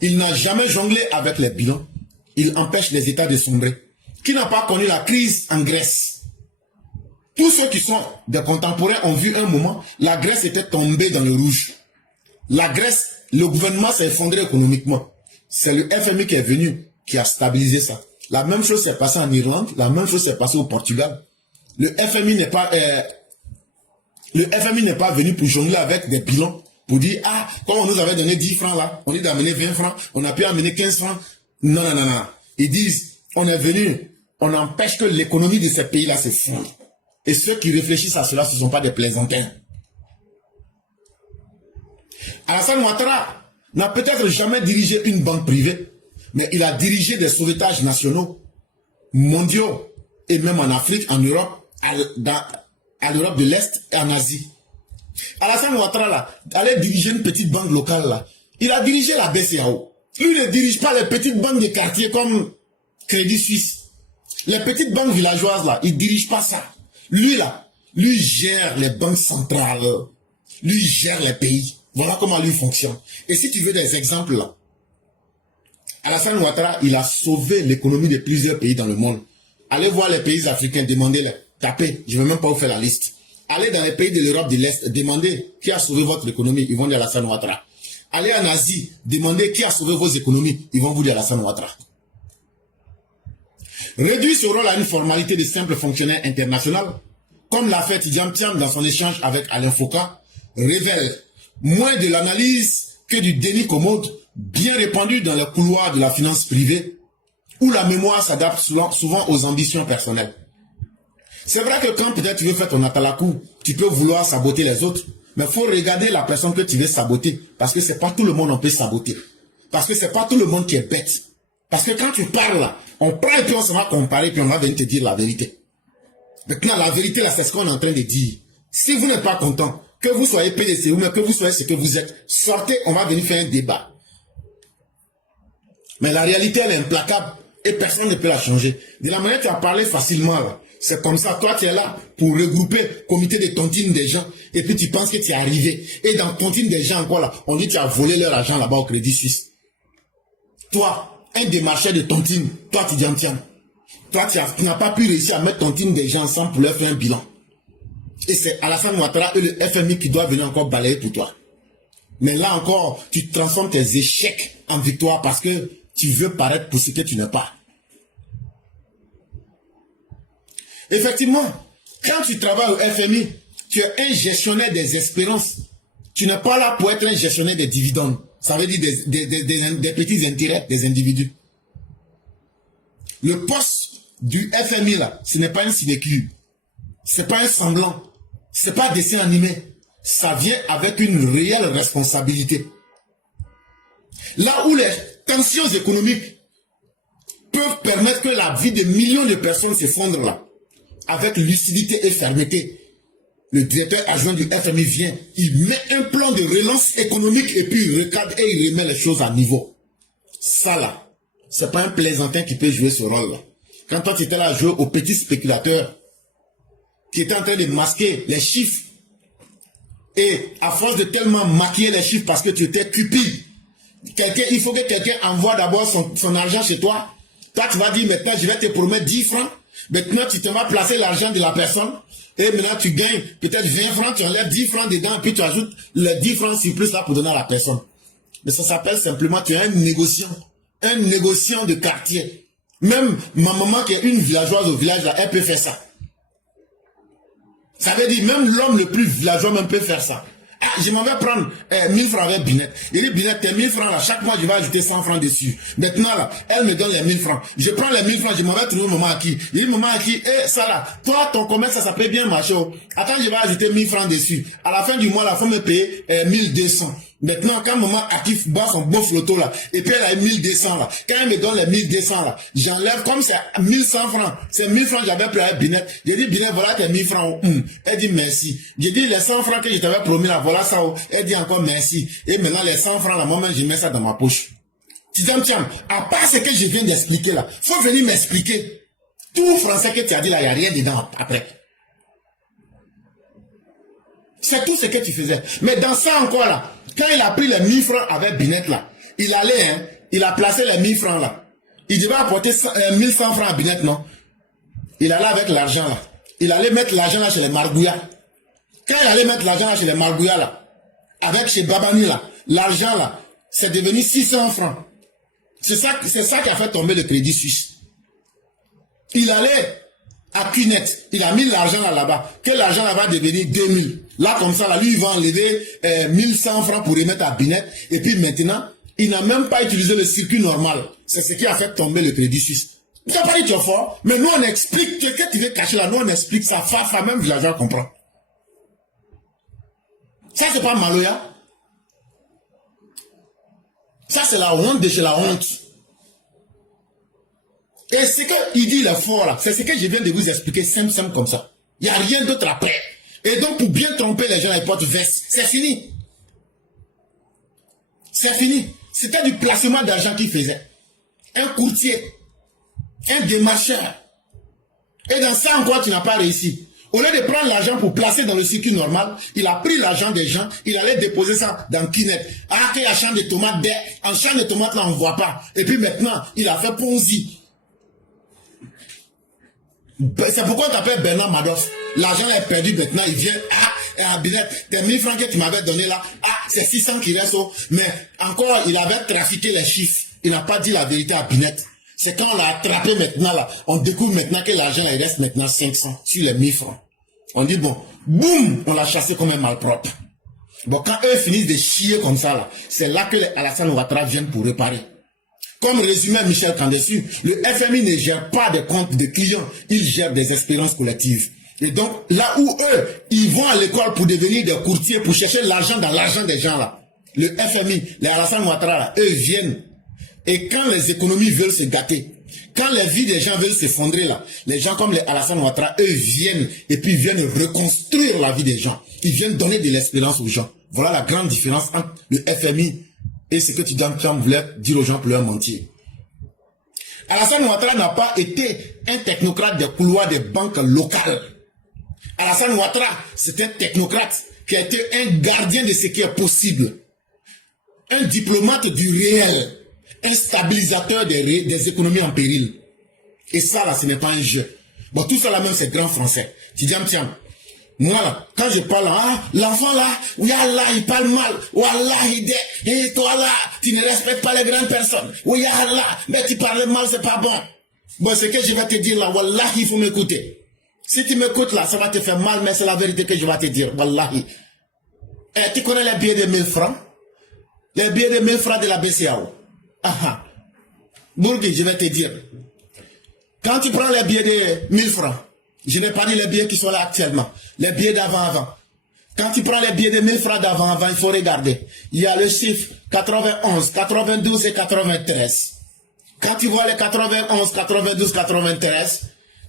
Il n'a jamais jonglé avec les bilans. Il empêche les États de sombrer. Qui n'a pas connu la crise en Grèce? Tous ceux qui sont des contemporains ont vu un moment, la Grèce était tombée dans le rouge. La Grèce, le gouvernement s'est effondré économiquement. C'est le FMI qui est venu, qui a stabilisé ça. La même chose s'est passée en Irlande, la même chose s'est passée au Portugal. Le FMI n'est pas venu pour jongler avec des bilans, pour dire, ah, comme on nous avait donné 10 francs là, on dit d'amener 20 francs, on a pu amener 15 francs. Non, non, non, non. Ils disent, on est venu, on empêche que l'économie de ces pays-là se fonde. Et ceux qui réfléchissent à cela, ce ne sont pas des plaisantins. Alassane Ouattara n'a peut-être jamais dirigé une banque privée, mais il a dirigé des sauvetages nationaux, mondiaux, et même en Afrique, en Europe, à l'Europe de l'Est et en Asie. Alassane Ouattara, là, allait diriger une petite banque locale, là. Il a dirigé la BCAO. Lui ne dirige pas les petites banques de quartier comme Crédit Suisse. Les petites banques villageoises, là, il ne dirige pas ça. Lui, là, lui gère les banques centrales. Lui gère les pays. Voilà comment lui fonctionne. Et si tu veux des exemples, là, Alassane Ouattara, il a sauvé l'économie de plusieurs pays dans le monde. Allez voir les pays africains, demandez-les. Tapez, je ne vais même pas vous faire la liste. Allez dans les pays de l'Europe de l'Est, demandez qui a sauvé votre économie. Ils vont dire Alassane Ouattara. Allez en Asie, demandez qui a sauvé vos économies. Ils vont vous dire Alassane Ouattara. Réduire ce rôle à une formalité de simple fonctionnaire international, comme l'a fait Tidjam Thiam dans son échange avec Alain Foucault, révèle moins de l'analyse que du déni commode, bien répandu dans les couloirs de la finance privée, où la mémoire s'adapte souvent aux ambitions personnelles. C'est vrai que quand peut-être tu veux faire ton atalakou, tu peux vouloir saboter les autres, mais il faut regarder la personne que tu veux saboter, parce que c'est pas tout le monde on peut saboter. Parce que c'est pas tout le monde qui est bête. Parce que quand tu parles là, on prend et puis on se va comparer, puis on va venir te dire la vérité. Maintenant, la vérité là, c'est ce qu'on est en train de dire. Si vous n'êtes pas content, que vous soyez PDC ou même que vous soyez ce que vous êtes, sortez, on va venir faire un débat. Mais la réalité, elle est implacable et personne ne peut la changer. De la manière que tu as parlé facilement là, c'est comme ça, toi tu es là pour regrouper comité de tontine des gens et puis tu penses que tu es arrivé. Et dans tontine des gens encore là, on dit que tu as volé leur argent là-bas au Crédit Suisse. Toi, un démarcheur de tontine, toi tu dis tiens, toi tu n'as pas pu réussir à mettre tontine des gens ensemble pour leur faire un bilan. Et c'est Alassane Ouattara et le FMI qui doit venir encore balayer pour toi. Mais là encore, tu transformes tes échecs en victoire parce que tu veux paraître pour ce que tu n'es pas. Effectivement, quand tu travailles au FMI, tu es un gestionnaire des espérances. Tu n'es pas là pour être un gestionnaire des dividendes. Ça veut dire des petits intérêts des individus. Le poste du FMI là, ce n'est pas une sinecure. Ce n'est pas un semblant. Ce n'est pas un dessin animé. Ça vient avec une réelle responsabilité. Là où les tensions économiques peuvent permettre que la vie de millions de personnes s'effondre là, avec lucidité et fermeté, le directeur adjoint du FMI vient, il met un plan de relance économique et puis il recadre et il remet les choses à niveau. Ça là, c'est pas un plaisantin qui peut jouer ce rôle-là. Quand toi tu étais là à jouer aux petits spéculateurs, qui étaient en train de masquer les chiffres, et à force de tellement maquiller les chiffres parce que tu étais cupide, il faut que quelqu'un envoie d'abord son argent chez toi. Toi tu vas dire maintenant je vais te promettre 10 francs. Maintenant tu te vas placer l'argent de la personne. Et maintenant tu gagnes peut-être 20 francs, tu enlèves 10 francs dedans et puis tu ajoutes les 10 francs surplus là pour donner à la personne. Mais ça s'appelle simplement, tu es un négociant de quartier. Même ma maman qui est une villageoise au village là, elle peut faire ça. Ça veut dire même l'homme le plus villageois même peut faire ça. Ah, je m'en vais prendre 1000 francs avec Binette. Il dit Binette, tes 1000 francs là, chaque mois je vais ajouter 100 francs dessus. Maintenant là, elle me donne les 1000 francs. Je prends les 1000 francs, je m'en vais trouver maman à qui. Il dit maman à qui, ça là, toi ton commerce ça peut bien marcher. Attends, je vais ajouter 1000 francs dessus. À la fin du mois, il faut me payer 1200. Maintenant, quand maman Akif boit son beau flotto là, et puis elle a 1200 là, quand elle me donne les 1200 là, j'enlève comme c'est 1100 francs. C'est 1000 francs que j'avais pris avec Binette. J'ai dit, Binette, voilà tes 1000 francs. Elle dit merci. J'ai dit, les 100 francs que je t'avais promis là, voilà ça. Elle dit encore merci. Et maintenant, les 100 francs là, moi-même, je mets ça dans ma poche. Tiens, à part ce que je viens d'expliquer là, faut venir m'expliquer. Tout français que tu as dit là, il n'y a rien dedans après. C'est tout ce que tu faisais. Mais dans ça encore là, quand il a pris les 1000 francs avec Binette là, il allait, il a placé les 1000 francs là. Il devait apporter 1100 francs à Binette, non? Il allait avec l'argent là. Il allait mettre l'argent là chez les Margouillas. Quand il allait mettre l'argent là chez les Margouillas là, avec chez Babani là, l'argent là, c'est devenu 600 francs. C'est ça qui a fait tomber le Crédit Suisse. Il allait à Cunette, il a mis l'argent là-bas, que l'argent là va devenir 2000. Là, comme ça, là, lui, il va enlever 1100 francs pour remettre à Binette. Et puis maintenant, il n'a même pas utilisé le circuit normal. C'est ce qui a fait tomber le Crédit Suisse. Tu n'as pas dit tu es fort, mais nous, on explique. Qu'est-ce que tu veux cacher là? Nous, on explique ça. Fafa, même villageois comprend. Ça, c'est pas Maloya. Ça, c'est la honte de chez la honte. Et ce qu'il dit, il est fort là, c'est ce que je viens de vous expliquer, simple comme ça. Il n'y a rien d'autre après. Et donc, pour bien tromper les gens, les portes vestes, c'est fini. C'est fini. C'était du placement d'argent qu'il faisait. Un courtier, un démarcheur. Et dans ça encore, tu n'as pas réussi. Au lieu de prendre l'argent pour placer dans le circuit normal, il a pris l'argent des gens, il allait déposer ça dans Kinect. Ah, qu'il y a un champ de tomates, en champ de tomates là, on ne voit pas. Et puis maintenant, il a fait Ponzi. C'est pourquoi on t'appelle Bernard Madoff. L'argent est perdu maintenant, il vient, Binette, tes 1000 francs que tu m'avais donné là, c'est 600 qui restent. Mais encore, il avait trafiqué les chiffres. Il n'a pas dit la vérité à Binette. C'est quand on l'a attrapé maintenant là, on découvre maintenant que l'argent il reste maintenant 500 sur les 1000 francs. On dit bon, boum, on l'a chassé comme un malpropre. Bon, quand eux finissent de chier comme ça là, c'est là que les Alassane Ouattara viennent pour réparer. Comme résumé Michel Kandessu, le FMI ne gère pas des comptes de clients, il gère des expériences collectives. Et donc, là où eux, ils vont à l'école pour devenir des courtiers, pour chercher l'argent dans l'argent des gens là, le FMI, les Alassane Ouattara là, eux viennent. Et quand les économies veulent se gâter, quand les vies des gens veulent s'effondrer là, les gens comme les Alassane Ouattara, eux viennent et puis viennent reconstruire la vie des gens. Ils viennent donner de l'espérance aux gens. Voilà la grande différence entre le FMI et ce que tu voulais dire aux gens pour leur mentir. Alassane Ouattara n'a pas été un technocrate des couloirs des banques locales. Alassane Ouattara, c'est un technocrate qui a été un gardien de ce qui est possible. Un diplomate du réel. Un stabilisateur des économies en péril. Et ça là, ce n'est pas un jeu. Bon, tout ça là même, c'est grand français. Tu dis, tiens, moi là, quand je parle, l'enfant là, là, il parle mal. Wallah, et toi là, tu ne respectes pas les grandes personnes. Là, mais tu parles mal, c'est pas bon. Bon, ce que je vais te dire là, wallah, il faut m'écouter. Si tu m'écoutes là, ça va te faire mal, mais c'est la vérité que je vais te dire, wallah. Tu connais les billets de 1000 francs? Les billets de 1000 francs de la BCAO. Bourgui, je vais te dire. Quand tu prends les billets de 1000 francs, je n'ai pas dit les billets qui sont là actuellement, les billets d'avant-avant. Quand tu prends les billets de 1000 francs d'avant-avant, il faut regarder. Il y a le chiffre 91, 92 et 93. Quand tu vois les 91, 92, 93,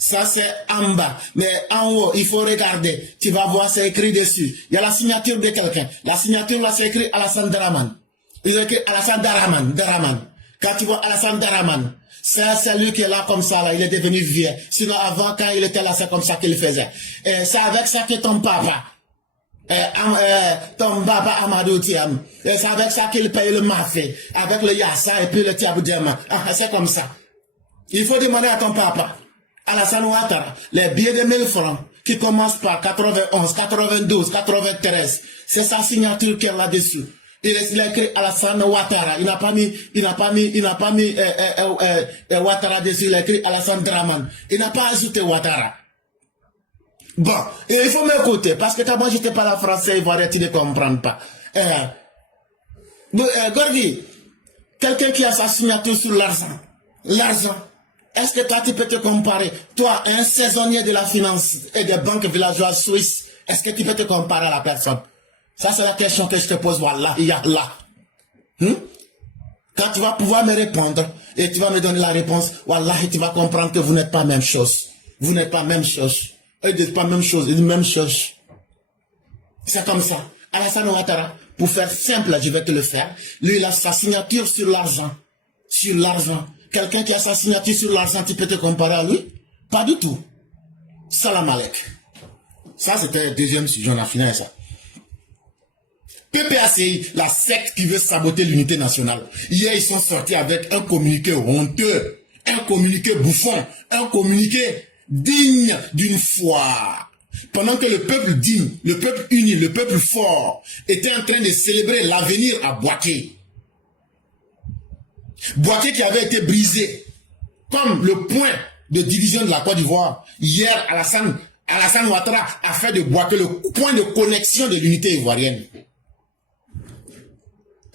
Ça, c'est en bas. Mais en haut, il faut regarder. Tu vas voir, c'est écrit dessus. Il y a la signature de quelqu'un. La signature, là, c'est écrit Alassane Daraman. Il est écrit Alassane Daraman. Quand tu vois Alassane Daraman, c'est lui qui est là comme ça, là. Il est devenu vieux. Sinon, avant, quand il était là, c'est comme ça qu'il faisait. Et c'est avec ça que ton papa, ton papa Amadou Thiam, c'est avec ça qu'il paye le mafé. Avec le Yassa et puis le Tiabou Diama. Ah, c'est comme ça. Il faut demander à ton papa. Alassane Ouattara, les billets de 1000 francs qui commencent par 91, 92, 93, c'est sa signature qui est là-dessus. Il a écrit Alassane Ouattara. Il n'a pas mis Ouattara dessus. Il a écrit Alassane Draman. Il n'a pas ajouté Ouattara. Bon, et il faut m'écouter parce que moi je ne pas la français ivoirien, tu ne comprends pas. Gorgui, quelqu'un qui a sa signature sur l'argent. L'argent. Est-ce que toi, tu peux te comparer? Toi, un saisonnier de la finance et des banques villageoises suisses, est-ce que tu peux te comparer à la personne? Ça, c'est la question que je te pose, voilà, il y a là. Quand tu vas pouvoir me répondre et tu vas me donner la réponse, voilà, et tu vas comprendre que vous n'êtes pas même chose. Vous n'êtes pas même chose. Ils disent pas même chose, ils disent même chose. C'est comme ça. Alassane Ouattara, pour faire simple, je vais te le faire. Lui, il a sa signature sur l'argent. Sur l'argent. Quelqu'un qui a sa signature sur l'argent, tu peux te comparer à lui? Pas du tout. Salam alek. Ça, c'était le deuxième sujet, on a fini avec ça. PPACI, la secte qui veut saboter l'unité nationale. Hier, ils sont sortis avec un communiqué honteux, un communiqué bouffon, un communiqué digne d'une foi. Pendant que le peuple digne, le peuple uni, le peuple fort était en train de célébrer l'avenir à Boaké. Boaké qui avait été brisé comme le point de division de la Côte d'Ivoire. Hier, Alassane Ouattara a fait de Boaké le point de connexion de l'unité ivoirienne.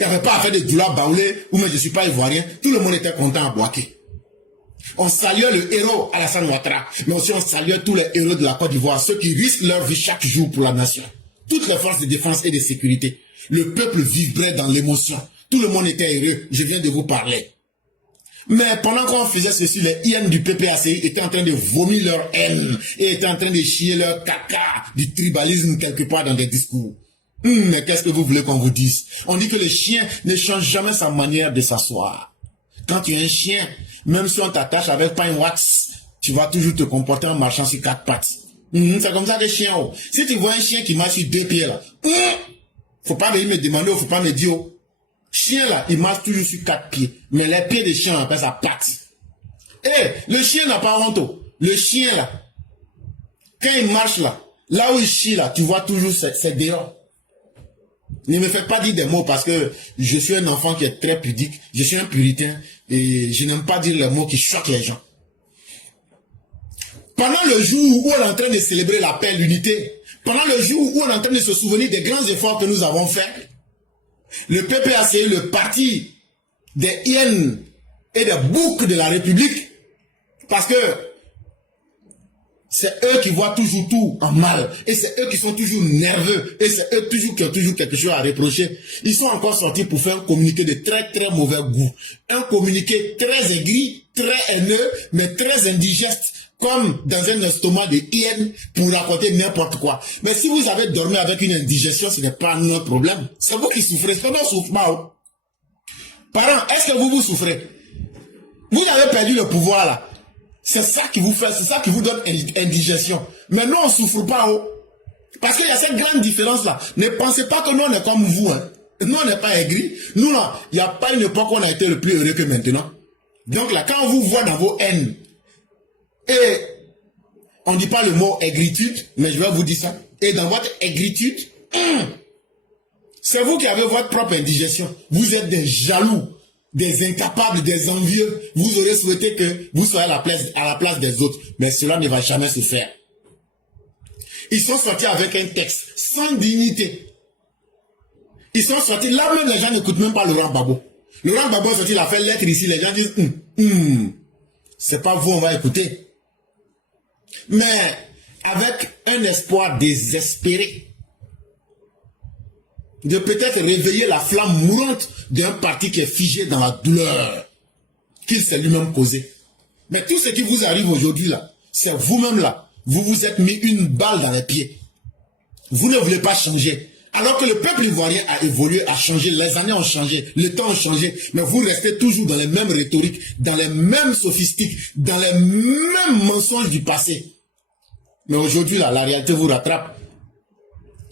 Il n'y avait pas à faire de douleur baoulé ou mais je ne suis pas ivoirien. Tout le monde était content à Boaké. On saluait le héros Alassane Ouattara, mais aussi on saluait tous les héros de la Côte d'Ivoire, ceux qui risquent leur vie chaque jour pour la nation. Toutes les forces de défense et de sécurité. Le peuple vibrait dans l'émotion. Tout le monde était heureux. Je viens de vous parler. Mais pendant qu'on faisait ceci, les hyènes du PPACI étaient en train de vomir leur haine et étaient en train de chier leur caca du tribalisme quelque part dans des discours. Mais qu'est-ce que vous voulez qu'on vous dise? On dit que le chien ne change jamais sa manière de s'asseoir. Quand tu es un chien, même si on t'attache avec pas un wax, tu vas toujours te comporter en marchant sur 4 pattes. C'est comme ça que les chiens. Oh. Si tu vois un chien qui marche sur 2 pieds là, faut pas me demander, faut pas me dire. Oh. Chien là, il marche toujours sur 4 pieds. Mais les pieds des chiens, on appelle ça pattes. Eh, le chien n'a pas honte. Le chien là, quand il marche là, là où il chie là, tu vois toujours c'est dehors. Ne me faites pas dire des mots parce que je suis un enfant qui est très pudique. Je suis un puritain et je n'aime pas dire les mots qui choquent les gens. Pendant le jour où on est en train de célébrer la paix, l'unité, pendant le jour où on est en train de se souvenir des grands efforts que nous avons faits, le PPACI, le parti des hyènes et des boucs de la République, parce que c'est eux qui voient toujours tout en mal. Et c'est eux qui sont toujours nerveux. Et c'est eux toujours qui ont toujours quelque chose à reprocher. Ils sont encore sortis pour faire un communiqué de très très mauvais goût. Un communiqué très aigri, très haineux, mais très indigeste. Comme dans un estomac de hyène pour raconter n'importe quoi. Mais si vous avez dormi avec une indigestion, ce n'est pas notre problème. C'est vous qui souffrez. C'est pas souffre pas. Parents, est-ce que vous souffrez? Vous avez perdu le pouvoir là. C'est ça qui vous fait, c'est ça qui vous donne indigestion. Mais nous, on ne souffre pas. Oh. Parce qu'il y a cette grande différence-là. Ne pensez pas que nous, on est comme vous. Hein. Nous, on n'est pas aigris. Nous, là, il n'y a pas une époque où on a été le plus heureux que maintenant. Donc là, quand on vous voit dans vos haines, et on ne dit pas le mot aigritude, mais je vais vous dire ça. Et dans votre aigritude, c'est vous qui avez votre propre indigestion. Vous êtes des jaloux. Des incapables, des envieux, vous aurez souhaité que vous soyez à la place des autres. Mais cela ne va jamais se faire. Ils sont sortis avec un texte sans dignité. Ils sont sortis, là même les gens n'écoutent même pas Laurent Gbagbo. Laurent Gbagbo est sorti, il a fait lettre ici, les gens disent, c'est pas vous, on va écouter. Mais avec un espoir désespéré, de peut-être réveiller la flamme mourante d'un parti qui est figé dans la douleur qu'il s'est lui-même causé. Mais tout ce qui vous arrive aujourd'hui là, C'est vous-même là. Vous vous êtes mis une balle dans les pieds. Vous ne voulez pas changer. Alors que le peuple ivoirien a évolué, a changé, les années ont changé, le temps a changé, mais vous restez toujours dans les mêmes rhétoriques, dans les mêmes sophistiques, dans les mêmes mensonges du passé. Mais aujourd'hui, là, la réalité vous rattrape.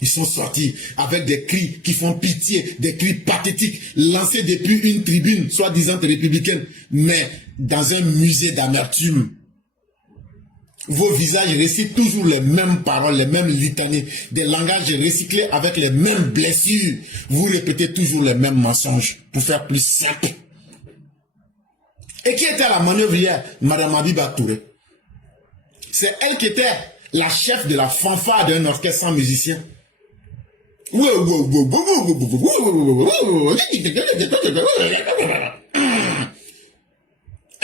Ils sont sortis avec des cris qui font pitié, des cris pathétiques, lancés depuis une tribune, soi-disant républicaine, mais dans un musée d'amertume. Vos visages récitent toujours les mêmes paroles, les mêmes litanies, des langages recyclés avec les mêmes blessures. Vous répétez toujours les mêmes mensonges pour faire plus simple. Et qui était à la manœuvre hier? Madame Habiba Touré. C'est elle qui était la chef de la fanfare d'un orchestre sans musicien.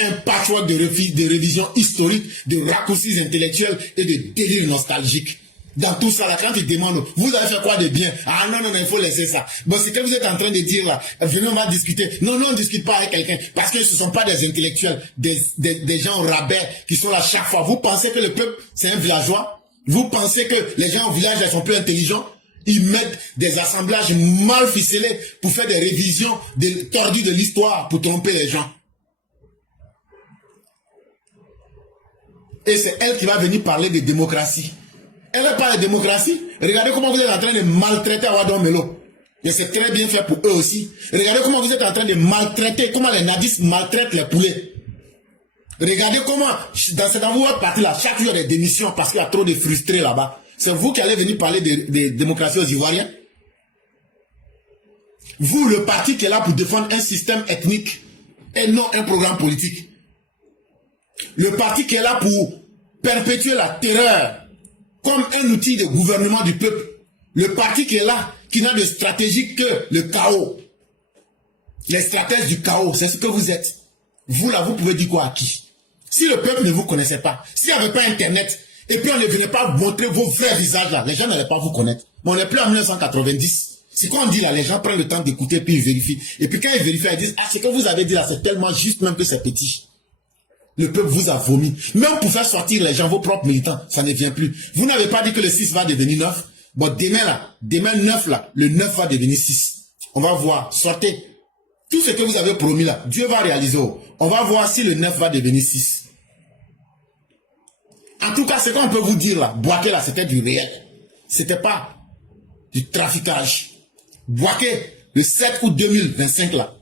Un patchwork de révision historique, de raccourcis intellectuels et de délire nostalgique. Dans tout ça, là, quand ils demandent, vous avez fait quoi de bien? Ah non, non, non, il faut laisser ça. Bon, c'est que vous êtes en train de dire là, venez, on va discuter. Non, non, on ne discute pas avec quelqu'un, parce que ce ne sont pas des intellectuels, des gens au rabais qui sont là chaque fois. Vous pensez que le peuple, c'est un villageois? Vous pensez que les gens au village, ils sont plus intelligents? Ils mettent des assemblages mal ficelés pour faire des révisions tordues de l'histoire, pour tromper les gens. Et c'est elle qui va venir parler de démocratie. Elle ne parle de démocratie. Regardez comment vous êtes en train de maltraiter Awadon Melo. Et c'est très bien fait pour eux aussi. Regardez comment vous êtes en train de maltraiter, comment les nadistes maltraitent les poulets. Regardez comment, dans votre parti là, chaque jour il y a des démissions parce qu'il y a trop de frustrés là-bas. C'est vous qui allez venir parler de démocratie aux Ivoiriens. Vous, le parti qui est là pour défendre un système ethnique et non un programme politique. Le parti qui est là pour perpétuer la terreur comme un outil de gouvernement du peuple. Le parti qui est là, qui n'a de stratégie que le chaos. Les stratèges du chaos, c'est ce que vous êtes. Vous là, vous pouvez dire quoi à qui? Si le peuple ne vous connaissait pas, s'il n'y avait pas Internet, et puis on ne venait pas montrer vos vrais visages là, les gens n'allaient pas vous connaître. Mais on n'est plus en 1990. C'est quoi on dit là, les gens prennent le temps d'écouter puis ils vérifient. Et puis quand ils vérifient, ils disent, ah, ce que vous avez dit là, c'est tellement juste même que c'est petit. Le peuple vous a vomi. Même pour faire sortir les gens, vos propres militants, ça ne vient plus. Vous n'avez pas dit que le 6 va devenir 9. Bon, demain là, demain 9 là, le 9 va devenir 6. On va voir, sortez. Tout ce que vous avez promis là, Dieu va réaliser. On va voir si le 9 va devenir 6. En tout cas, ce qu'on peut vous dire là, Bouaké là, c'était du réel. C'était pas du traficage. Bouaké, le 7 août 2025 là,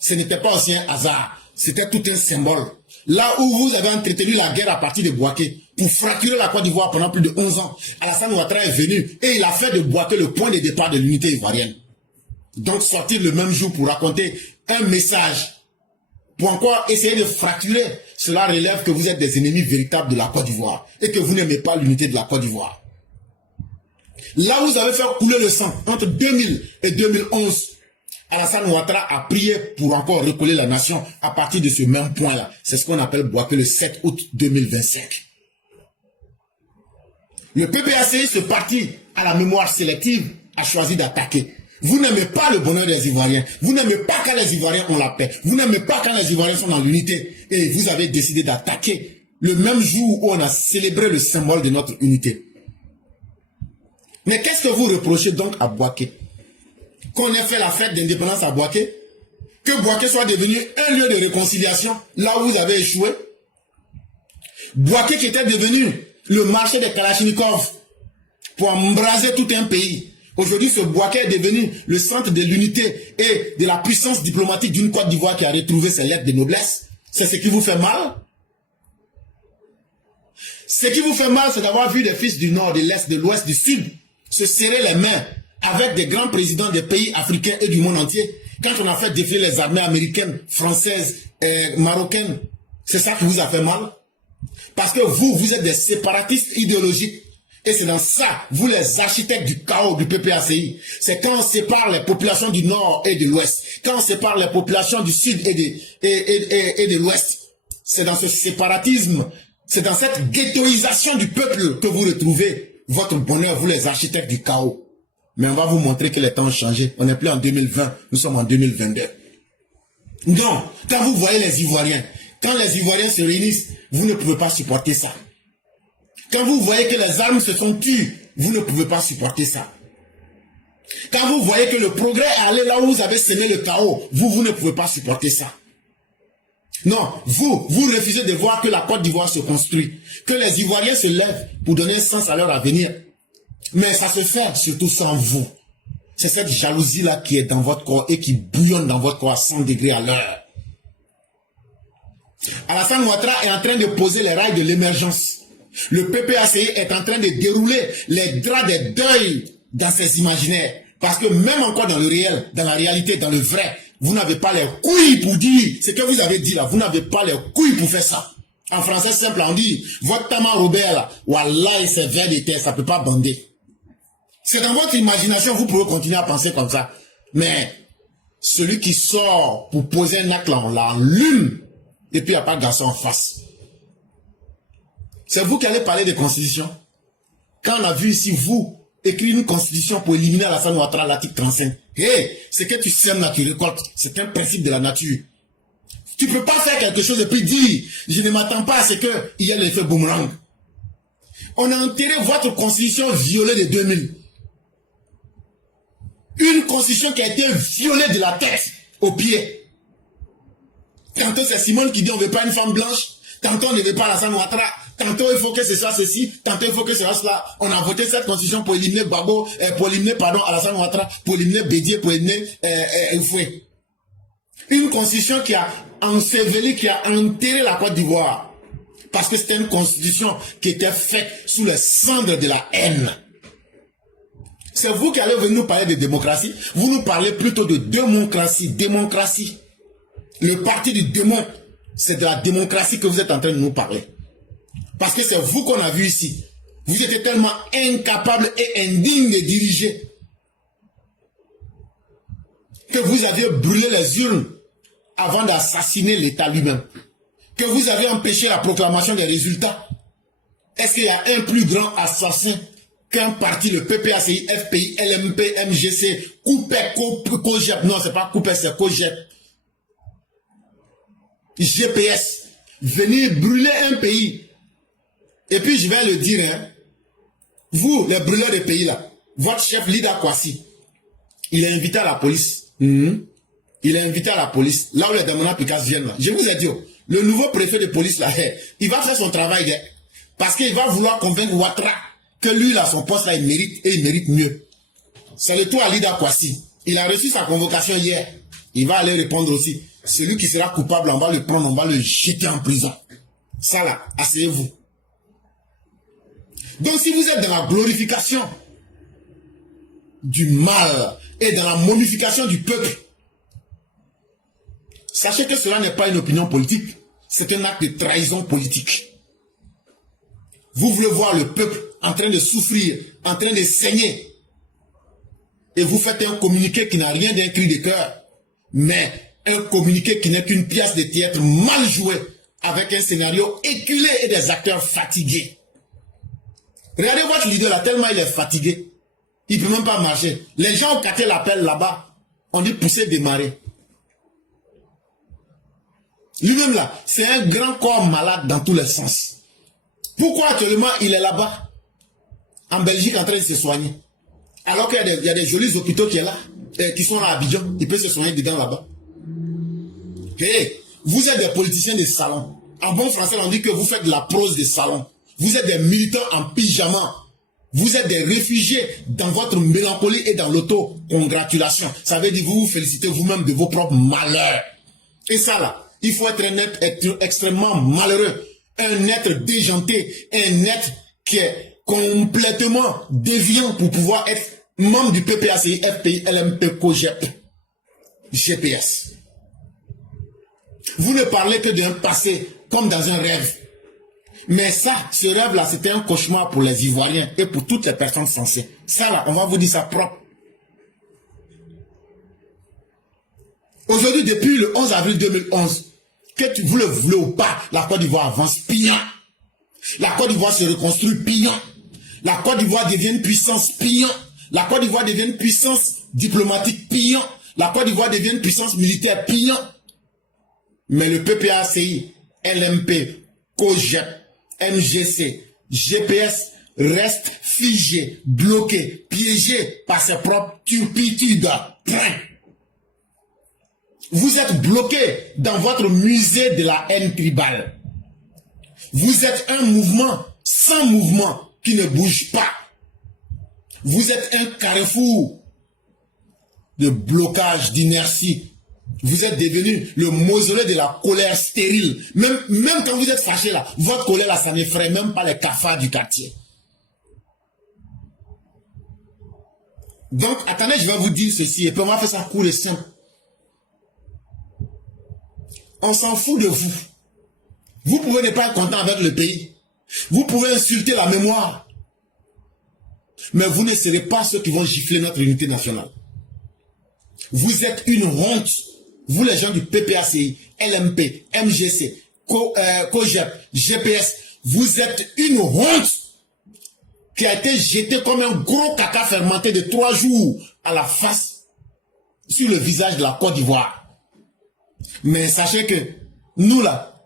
ce n'était pas aussi un hasard. C'était tout un symbole. Là où vous avez entretenu la guerre à partir de Bouaké pour fracturer la Côte d'Ivoire pendant plus de 11 ans, Alassane Ouattara est venu et il a fait de Bouaké le point de départ de l'unité ivoirienne. Donc sortir le même jour pour raconter un message, pour encore essayer de fracturer, cela relève que vous êtes des ennemis véritables de la Côte d'Ivoire et que vous n'aimez pas l'unité de la Côte d'Ivoire. Là où vous avez fait couler le sang entre 2000 et 2011, Alassane Ouattara a prié pour encore recoller la nation à partir de ce même point-là. C'est ce qu'on appelle Bouaké le 7 août 2025. Le PPACI, ce parti à la mémoire sélective, a choisi d'attaquer. Vous n'aimez pas le bonheur des Ivoiriens. Vous n'aimez pas quand les Ivoiriens ont la paix. Vous n'aimez pas quand les Ivoiriens sont dans l'unité. Et vous avez décidé d'attaquer le même jour où on a célébré le symbole de notre unité. Mais qu'est-ce que vous reprochez donc à Bouaké? Qu'on ait fait la fête d'indépendance à Bouaké? Que Bouaké soit devenu un lieu de réconciliation là où vous avez échoué? Bouaké qui était devenu le marché des Kalachnikov pour embraser tout un pays. Aujourd'hui, ce Bouaké est devenu le centre de l'unité et de la puissance diplomatique d'une Côte d'Ivoire qui a retrouvé ses lettres de noblesse. C'est ce qui vous fait mal? Ce qui vous fait mal, c'est d'avoir vu des fils du Nord, de l'Est, de l'Ouest, du Sud se serrer les mains avec des grands présidents des pays africains et du monde entier. Quand on a fait défiler les armées américaines, françaises, marocaines, c'est ça qui vous a fait mal? Parce que vous êtes des séparatistes idéologiques. Et c'est dans ça, vous les architectes du chaos du PPACI. C'est quand on sépare les populations du Nord et de l'Ouest. Quand on sépare les populations du Sud et de l'Ouest. C'est dans ce séparatisme, c'est dans cette ghettoisation du peuple que vous retrouvez votre bonheur, vous les architectes du chaos. Mais on va vous montrer que les temps ont changé. On n'est plus en 2020, nous sommes en 2022. Donc, quand vous voyez les Ivoiriens, quand les Ivoiriens se réunissent, vous ne pouvez pas supporter ça. Quand vous voyez que les armes se sont tues, vous ne pouvez pas supporter ça. Quand vous voyez que le progrès est allé là où vous avez semé le chaos, vous ne pouvez pas supporter ça. Non, vous refusez de voir que la Côte d'Ivoire se construit, que les Ivoiriens se lèvent pour donner un sens à leur avenir. Mais ça se fait surtout sans vous. C'est cette jalousie-là qui est dans votre corps et qui bouillonne dans votre corps à 100 degrés à l'heure. Alassane Ouattara est en train de poser les rails de l'émergence. Le PPACI est en train de dérouler les draps des deuils dans ses imaginaires. Parce que même encore dans le réel, dans la réalité, dans le vrai, vous n'avez pas les couilles pour dire ce que vous avez dit là. Vous n'avez pas les couilles pour faire ça. En français simple, on dit, votre Tama Robert là, wallah, c'est vers de terre, ça ne peut pas bander. C'est dans votre imagination, vous pouvez continuer à penser comme ça. Mais celui qui sort pour poser un acte là, on l'allume. Et puis il n'y a pas de garçon en face. C'est vous qui allez parler de constitution. Quand on a vu ici, vous, écrire une constitution pour éliminer Alassane Ouattara, l'article 35. Hey, c'est que tu sèmes là, tu récoltes. C'est un principe de la nature. Tu ne peux pas faire quelque chose et puis dire, je ne m'attends pas à ce qu'il y ait l'effet boomerang. On a enterré votre constitution violée de 2000. Une constitution qui a été violée de la tête aux pieds. Tantôt c'est Simone qui dit on ne veut pas une femme blanche. Tantôt on ne veut pas Alassane Ouattara. Tantôt il faut que ce soit ceci. Tantôt il faut que ce soit cela. On a voté cette constitution pour éliminer Babo, pour éliminer, Alassane Ouattara, pour éliminer Bédié, pour éliminer Foué. Une constitution qui a enseveli, qui a enterré la Côte d'Ivoire. Parce que c'était une constitution qui était faite sous les cendres de la haine. C'est vous qui allez venir nous parler de démocratie. Vous nous parlez plutôt de démocratie. Démocratie. Le parti du démon, c'est de la démocratie que vous êtes en train de nous parler. Parce que c'est vous qu'on a vu ici. Vous étiez tellement incapable et indigne de diriger que vous aviez brûlé les urnes avant d'assassiner l'État lui-même. Que vous avez empêché la proclamation des résultats. Est-ce qu'il y a un plus grand assassin qu'un parti, le PPACI, FPI, LMP, MGC, Coupé, COGEP, non, c'est pas Coupé, c'est COGEP, GPS, venir brûler un pays. Et puis je vais le dire, hein, vous, les brûleurs des pays là, votre chef Lida Kwasi, il est invité à la police. Il est invité à la police, là où les Damona Picasso viennent là. Je vous ai dit, le nouveau préfet de police là, il va faire son travail, parce qu'il va vouloir convaincre Ouattara que lui là, son poste là, il mérite, et il mérite mieux. C'est le tour à Lida Kwasi. Il a reçu sa convocation hier. Il va aller répondre aussi. Celui qui sera coupable, on va le prendre, on va le jeter en prison. Ça là, asseyez-vous. Donc si vous êtes dans la glorification du mal et dans la momification du peuple, sachez que cela n'est pas une opinion politique, c'est un acte de trahison politique. Vous voulez voir le peuple en train de souffrir, en train de saigner, et vous faites un communiqué qui n'a rien d'un cri de cœur, mais un communiqué qui n'est qu'une pièce de théâtre mal jouée, avec un scénario éculé et des acteurs fatigués. Regardez votre leader là, tellement il est fatigué, il ne peut même pas marcher. Les gens ont capté l'appel là-bas, on dit pousser, démarrer. Lui-même là, c'est un grand corps malade dans tous les sens. Pourquoi actuellement il est là-bas, en Belgique, en train de se soigner? Alors qu'il y a des jolis hôpitaux qui sont là à Abidjan, il peut se soigner dedans là-bas. Hey, vous êtes des politiciens de salon. En bon français, on dit que vous faites de la prose de salon. Vous êtes des militants en pyjama. Vous êtes des réfugiés dans votre mélancolie et dans l'auto-congratulation. Ça veut dire que vous vous félicitez vous-même de vos propres malheurs. Et ça là, il faut être un être extrêmement malheureux. Un être déjanté. Un être qui est complètement déviant pour pouvoir être membre du PPACI, FPI, LMP, COGEP, GPS. Vous ne parlez que d'un passé comme dans un rêve. Mais ça, ce rêve-là, c'était un cauchemar pour les Ivoiriens et pour toutes les personnes sensées. Ça là, on va vous dire ça propre. Aujourd'hui, depuis le 11 avril 2011, que vous le voulez ou pas, la Côte d'Ivoire avance pignon. La Côte d'Ivoire se reconstruit pignon. La Côte d'Ivoire devient une puissance pignon. La Côte d'Ivoire devient une puissance diplomatique pignon. La Côte d'Ivoire devient une puissance militaire pignon. Mais le PPACI, LMP, COGEP, MGC, GPS reste figé, bloqué, piégé par ses propres turpitudes. Vous êtes bloqué dans votre musée de la haine tribale. Vous êtes un mouvement sans mouvement qui ne bouge pas. Vous êtes un carrefour de blocage, d'inertie. Vous êtes devenu le mausolée de la colère stérile. Même quand vous êtes fâché là, votre colère là, ça n'effraie même pas les cafards du quartier. Donc, attendez, je vais vous dire ceci, et puis on va faire ça court et simple. On s'en fout de vous. Vous pouvez ne pas être content avec le pays. Vous pouvez insulter la mémoire. Mais vous ne serez pas ceux qui vont gifler notre unité nationale. Vous êtes une honte. Vous les gens du PPACI, LMP, MGC, COGEP, GPS, vous êtes une honte qui a été jetée comme un gros caca fermenté de 3 jours à la face, sur le visage de la Côte d'Ivoire. Mais sachez que nous là,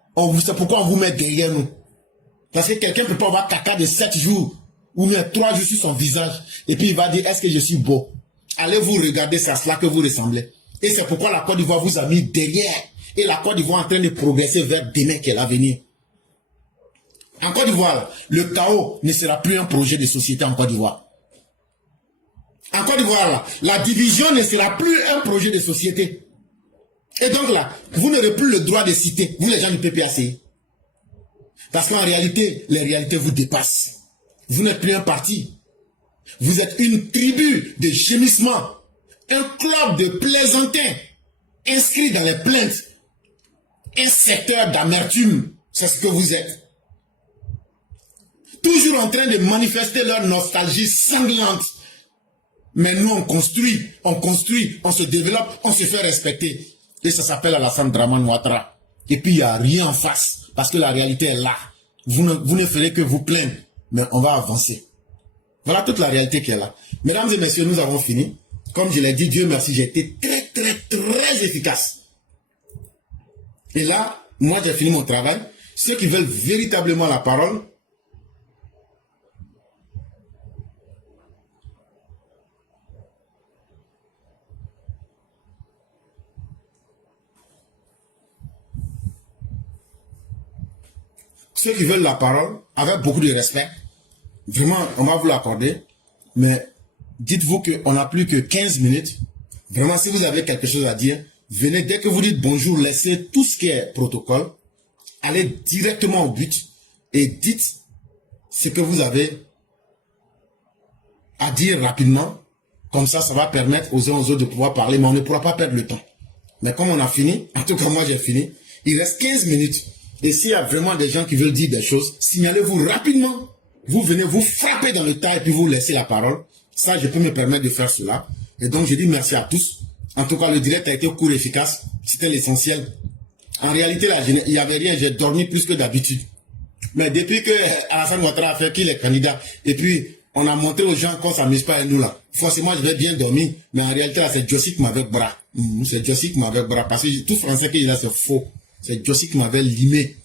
c'est pourquoi on vous met derrière nous. Parce que quelqu'un ne peut pas avoir caca de 7 jours ou même 3 jours sur son visage et puis il va dire est-ce que je suis beau? Allez vous regarder, c'est à cela que vous ressemblez. Et c'est pourquoi la Côte d'Ivoire vous a mis derrière. Et la Côte d'Ivoire est en train de progresser vers demain qui est l'avenir. En Côte d'Ivoire, le chaos ne sera plus un projet de société en Côte d'Ivoire. En Côte d'Ivoire, la division ne sera plus un projet de société. Et donc là, vous n'aurez plus le droit de citer, vous les gens du PPACI. Parce qu'en réalité, les réalités vous dépassent. Vous n'êtes plus un parti. Vous êtes une tribu de gémissements. Un club de plaisantins inscrit dans les plaintes. Un secteur d'amertume. C'est ce que vous êtes. Toujours en train de manifester leur nostalgie sanglante. Mais nous, on construit, on se développe, on se fait respecter. Et ça s'appelle Alassane Dramane Ouattara. Et puis, il n'y a rien en face. Parce que la réalité est là. Vous ne ferez que vous plaindre. Mais on va avancer. Voilà toute la réalité qui est là. Mesdames et messieurs, nous avons fini. Comme je l'ai dit, Dieu merci, j'ai été très efficace. Et là, moi j'ai fini mon travail. Ceux qui veulent véritablement la parole, avec beaucoup de respect, vraiment, on va vous l'accorder, mais dites-vous qu'on n'a plus que 15 minutes. Vraiment, si vous avez quelque chose à dire, venez, dès que vous dites bonjour, laissez tout ce qui est protocole, allez directement au but et dites ce que vous avez à dire rapidement. Comme ça, ça va permettre aux uns aux autres de pouvoir parler, mais on ne pourra pas perdre le temps. Mais comme on a fini, en tout cas moi j'ai fini, il reste 15 minutes. Et s'il y a vraiment des gens qui veulent dire des choses, signalez-vous rapidement. Vous venez, vous frappez dans le tas et puis vous laissez la parole. Ça, je peux me permettre de faire cela. Et donc, je dis merci à tous. En tout cas, le direct a été court et efficace. C'était l'essentiel. En réalité, là, il n'y avait rien. J'ai dormi plus que d'habitude. Mais depuis que Alassane Ouattara a fait qu'il est candidat, et puis on a montré aux gens qu'on ne s'amuse pas à nous là. Forcément, je vais bien dormir. Mais en réalité, là, c'est Jossi qui m'avait bras. C'est Jossi qui m'avait bras. Parce que tout français qui est là, c'est faux. C'est Jossi qui m'avait limé.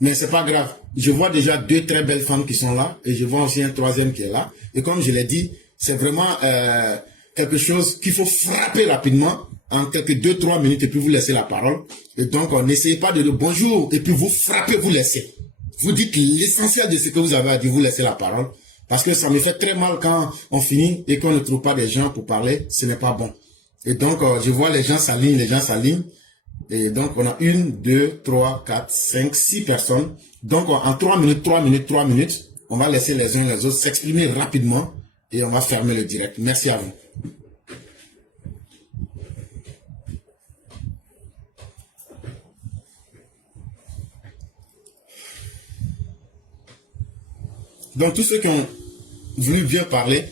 Mais c'est pas grave. Je vois déjà 2 très belles femmes qui sont là. Et je vois aussi un 3e qui est là. Et comme je l'ai dit, c'est vraiment quelque chose qu'il faut frapper rapidement. En quelques 2-3 minutes. Et puis vous laissez la parole. Et donc, n'essayez pas de dire bonjour. Et puis vous frappez, vous laissez. Vous dites l'essentiel de ce que vous avez à dire. Vous laissez la parole. Parce que ça me fait très mal quand on finit et qu'on ne trouve pas des gens pour parler. Ce n'est pas bon. Et donc, je vois les gens s'alignent. Et donc, on a 1, 2, 3, 4, 5, 6 personnes. Donc, en 3 minutes, on va laisser les uns les autres s'exprimer rapidement et on va fermer le direct. Merci à vous. Donc, tous ceux qui ont voulu bien parler,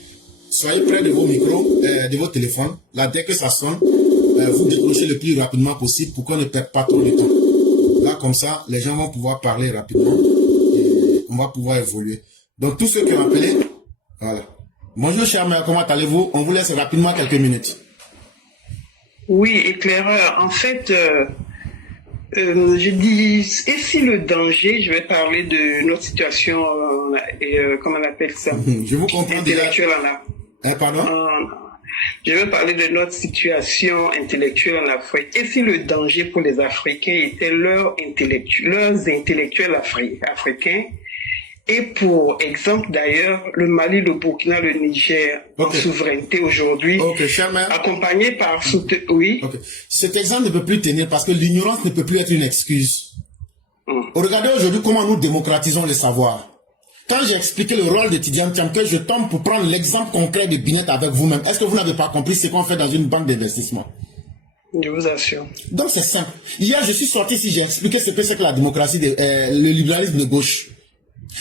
soyez près de vos micros, de vos téléphones. Là, dès que ça sonne, vous décrochez le plus rapidement possible pour qu'on ne perde pas trop de temps. Là, comme ça, les gens vont pouvoir parler rapidement et on va pouvoir évoluer. Donc, tous ceux qui ont appelé, voilà. Bonjour, cher mère, comment allez-vous? On vous laisse rapidement quelques minutes. Oui, éclaireur. En fait, Je dis, et si le danger, je vais parler de notre situation, comment on appelle ça, Je vous comprends déjà. intellectuelle en Afrique. Pardon? Je vais parler de notre situation intellectuelle en Afrique. Et si le danger pour les Africains était leurs intellectuels africains, et pour exemple d'ailleurs, le Mali, le Burkina, le Niger, en souveraineté aujourd'hui, accompagné par... Oui. Cet exemple ne peut plus tenir parce que l'ignorance ne peut plus être une excuse. Regardez aujourd'hui comment nous démocratisons le savoir. Quand j'ai expliqué le rôle de Tidiane Tiamke, je tombe pour prendre l'exemple concret de Binet avec vous-même. Est-ce que vous n'avez pas compris ce qu'on fait dans une banque d'investissement? Je vous assure. Donc c'est simple. Hier, je suis sorti ici, j'ai expliqué ce que c'est que la démocratie, le libéralisme de gauche.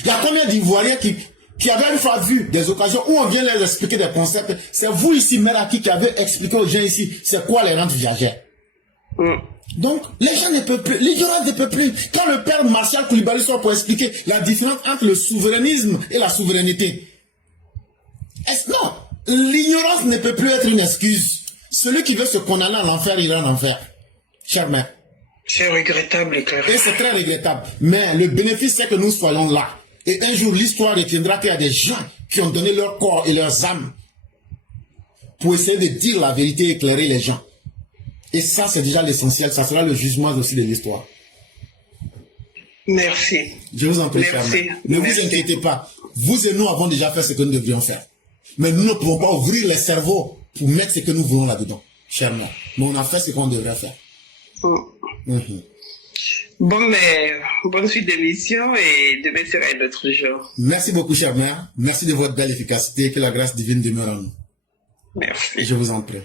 Il y a combien d'Ivoiriens qui avaient une fois vu des occasions où on vient leur expliquer des concepts. C'est vous ici, Meraki, qui avez expliqué aux gens ici, c'est quoi les rentes viagères. Donc, les gens ne peuvent plus, l'ignorance ne peut plus. Quand le père Martial Koulibaly sort pour expliquer la différence entre le souverainisme et la souveraineté. Non, l'ignorance ne peut plus être une excuse. Celui qui veut se condamner à l'enfer, il ira en enfer. Cher mère. C'est regrettable, et clair. Et c'est très regrettable. Mais le bénéfice, c'est que nous soyons là. Et un jour, l'histoire retiendra qu'il y a des gens qui ont donné leur corps et leurs âmes pour essayer de dire la vérité et éclairer les gens. Et ça, c'est déjà l'essentiel. Ça sera le jugement aussi de l'histoire. Merci. Je vous en prie, Merci. Ne vous inquiétez pas. Vous et nous avons déjà fait ce que nous devrions faire. Mais nous ne pouvons pas ouvrir les cerveaux pour mettre ce que nous voulons là-dedans, cher moi. Mais on a fait ce qu'on devrait faire. Bon, mais bonne suite d'émission et demain sera un autre jour. Merci beaucoup, chère mère. Merci de votre belle efficacité et que la grâce divine demeure en nous. Merci. Je vous en prie.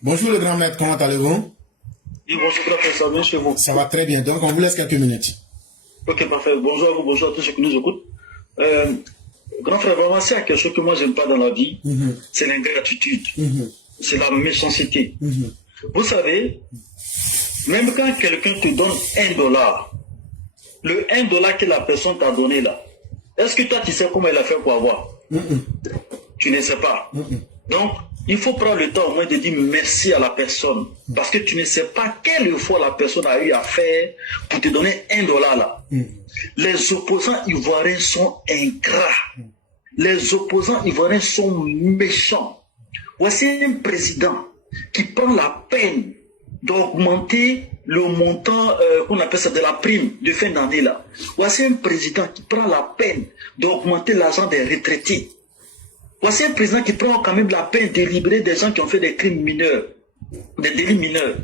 Bonjour le grand maître, comment allez-vous? Oui, bonjour grand frère, ça va bien chez vous? Ça va très bien, donc on vous laisse quelques minutes. Ok, parfait. Bonjour à vous, bonjour à tous ceux qui nous écoutent. Grand frère, vraiment, c'est quelque chose que moi j'aime pas dans la vie, c'est l'ingratitude, c'est la méchanceté. Vous savez, même quand quelqu'un te donne $1, le $1 que la personne t'a donné là, est-ce que toi tu sais comment elle a fait pour avoir? Tu ne sais pas. Donc, il faut prendre le temps au moins de dire merci à la personne. Parce que tu ne sais pas quelle fois la personne a eu à faire pour te donner $1 là. Les opposants ivoiriens sont ingrats. Les opposants ivoiriens sont méchants. Voici un président qui prend la peine d'augmenter le montant qu'on appelle ça de la prime de fin d'année là. Voici un président qui prend la peine d'augmenter l'argent des retraités. Voici un président qui prend quand même la peine de libérer des gens qui ont fait des crimes mineurs, des délits mineurs.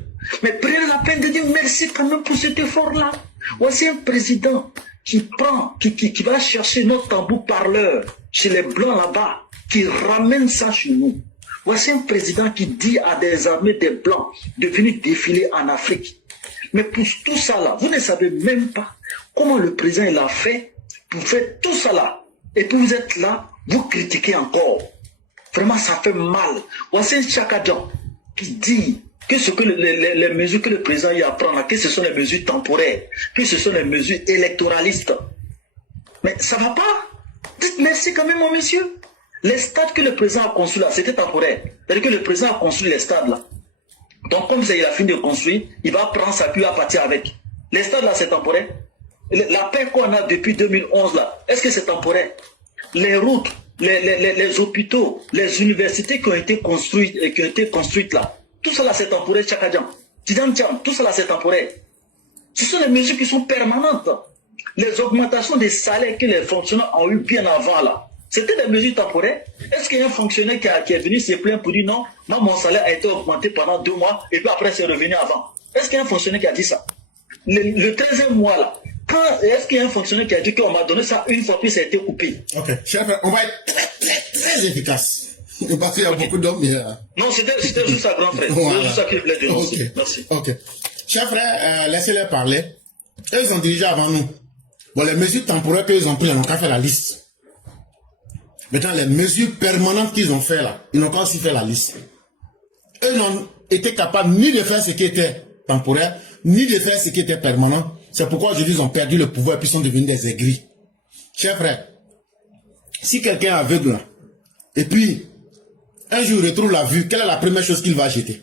Mais prenez la peine de dire merci quand même pour cet effort-là. Voici un président qui prend, qui va chercher notre tambour parleur chez les Blancs là-bas, qui ramène ça chez nous. Voici un président qui dit à des armées des Blancs de venir défiler en Afrique. Mais pour tout ça là, vous ne savez même pas comment le président il a fait pour faire tout ça là. Et puis vous êtes là, vous critiquez encore. Vraiment, ça fait mal. Voici un Chakadjan qui dit que ce que les mesures que le président y apprend là, que ce sont les mesures temporaires, que ce sont les mesures électoralistes. Mais ça va pas. Dites merci quand même, mon monsieur. Les stades que le président a construits là, c'était temporaire. C'est-à-dire que le président a construit les stades là. Donc, comme ça, il a fini de construire, il va prendre sa pluie à partir avec. Les stades là, c'est temporaire. La paix qu'on a depuis 2011 là, est-ce que c'est temporaire? Les routes, les hôpitaux, les universités qui ont été construites là, tout cela c'est temporaire, Chakadjan. Tout cela c'est temporaire. Ce sont les mesures qui sont permanentes. Les augmentations des salaires que les fonctionnaires ont eu bien avant là, c'était des mesures temporaires. Est-ce qu'il y a un fonctionnaire qui est venu se plaindre pour dire non, moi mon salaire a été augmenté pendant 2 mois et puis après c'est revenu avant? Est-ce qu'il y a un fonctionnaire qui a dit ça? Le 13e mois là, est-ce qu'il y a un fonctionnaire qui a dit qu'on m'a donné ça une fois puis ça a été coupé? Ok, cher frère, on va être très efficace. Parce qu'il y a beaucoup d'hommes. Non, c'était juste ça, grand frère. C'était juste ça que je voulais dénoncer. Merci. Ok. Cher frère, laissez-les parler. Eux, ils ont dirigé avant nous. Bon, les mesures temporaires qu'ils ont prises, ils n'ont qu'à faire la liste. Maintenant, les mesures permanentes qu'ils ont fait là, ils n'ont pas aussi fait la liste. Eux n'ont été capables ni de faire ce qui était temporaire, ni de faire ce qui était permanent. C'est pourquoi aujourd'hui ils ont perdu le pouvoir et puis sont devenus des aigris. Chers frères, si quelqu'un est aveugle là, et puis un jour il retrouve la vue, quelle est la première chose qu'il va jeter?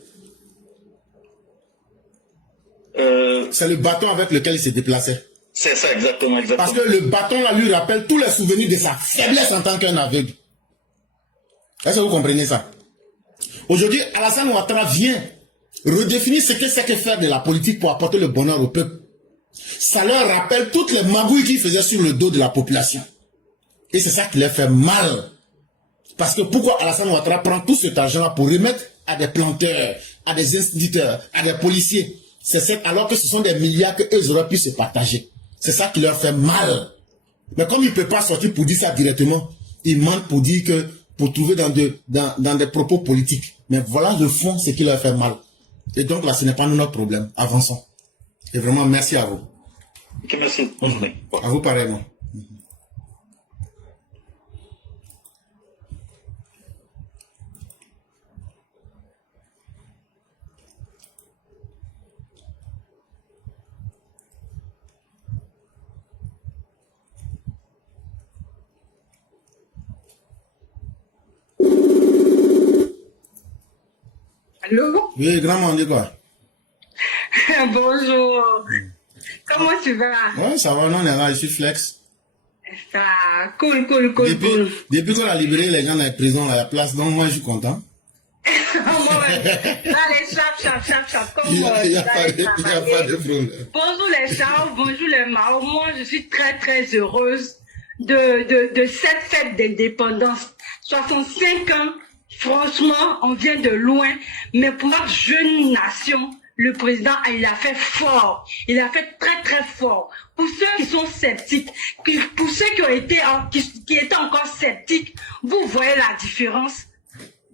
C'est le bâton avec lequel il se déplaçait. C'est ça, exactement, exactement. Parce que le bâton là lui rappelle tous les souvenirs de sa faiblesse en tant qu'un aveugle. Est-ce que vous comprenez ça? Aujourd'hui, Alassane Ouattara vient redéfinir ce que c'est que faire de la politique pour apporter le bonheur au peuple. Ça leur rappelle toutes les magouilles qu'ils faisaient sur le dos de la population. Et c'est ça qui leur fait mal. Parce que pourquoi Alassane Ouattara prend tout cet argent-là pour remettre à des planteurs, à des instituteurs, à des policiers? Alors que ce sont des milliards qu'eux auraient pu se partager. C'est ça qui leur fait mal. Mais comme il ne peut pas sortir pour dire ça directement, il mentent pour dire que, pour trouver dans des propos politiques. Mais voilà le fond, ce qui leur fait mal. Et donc là, ce n'est pas notre problème. Avançons. Et vraiment, merci à vous. Ok, merci. Bonne journée. À vous pareillement. Allô? Oui, grand monde, quoi. Bonjour. Comment tu vas? Ouais, ça va, non, on est là, je suis flex. Ça, cool. Depuis qu'on a libéré les gens dans les prisons, à la place, donc moi, je suis content. Allez, chap. Il n'y a pas de problème. Bonjour les chats, bonjour les Mao. Moi, je suis très heureuse de cette fête d'indépendance. 65 ans, franchement, on vient de loin. Mais pour notre jeune nation, le président, il a fait fort. Il a fait très fort. Pour ceux qui sont sceptiques, pour ceux qui étaient encore sceptiques, vous voyez la différence.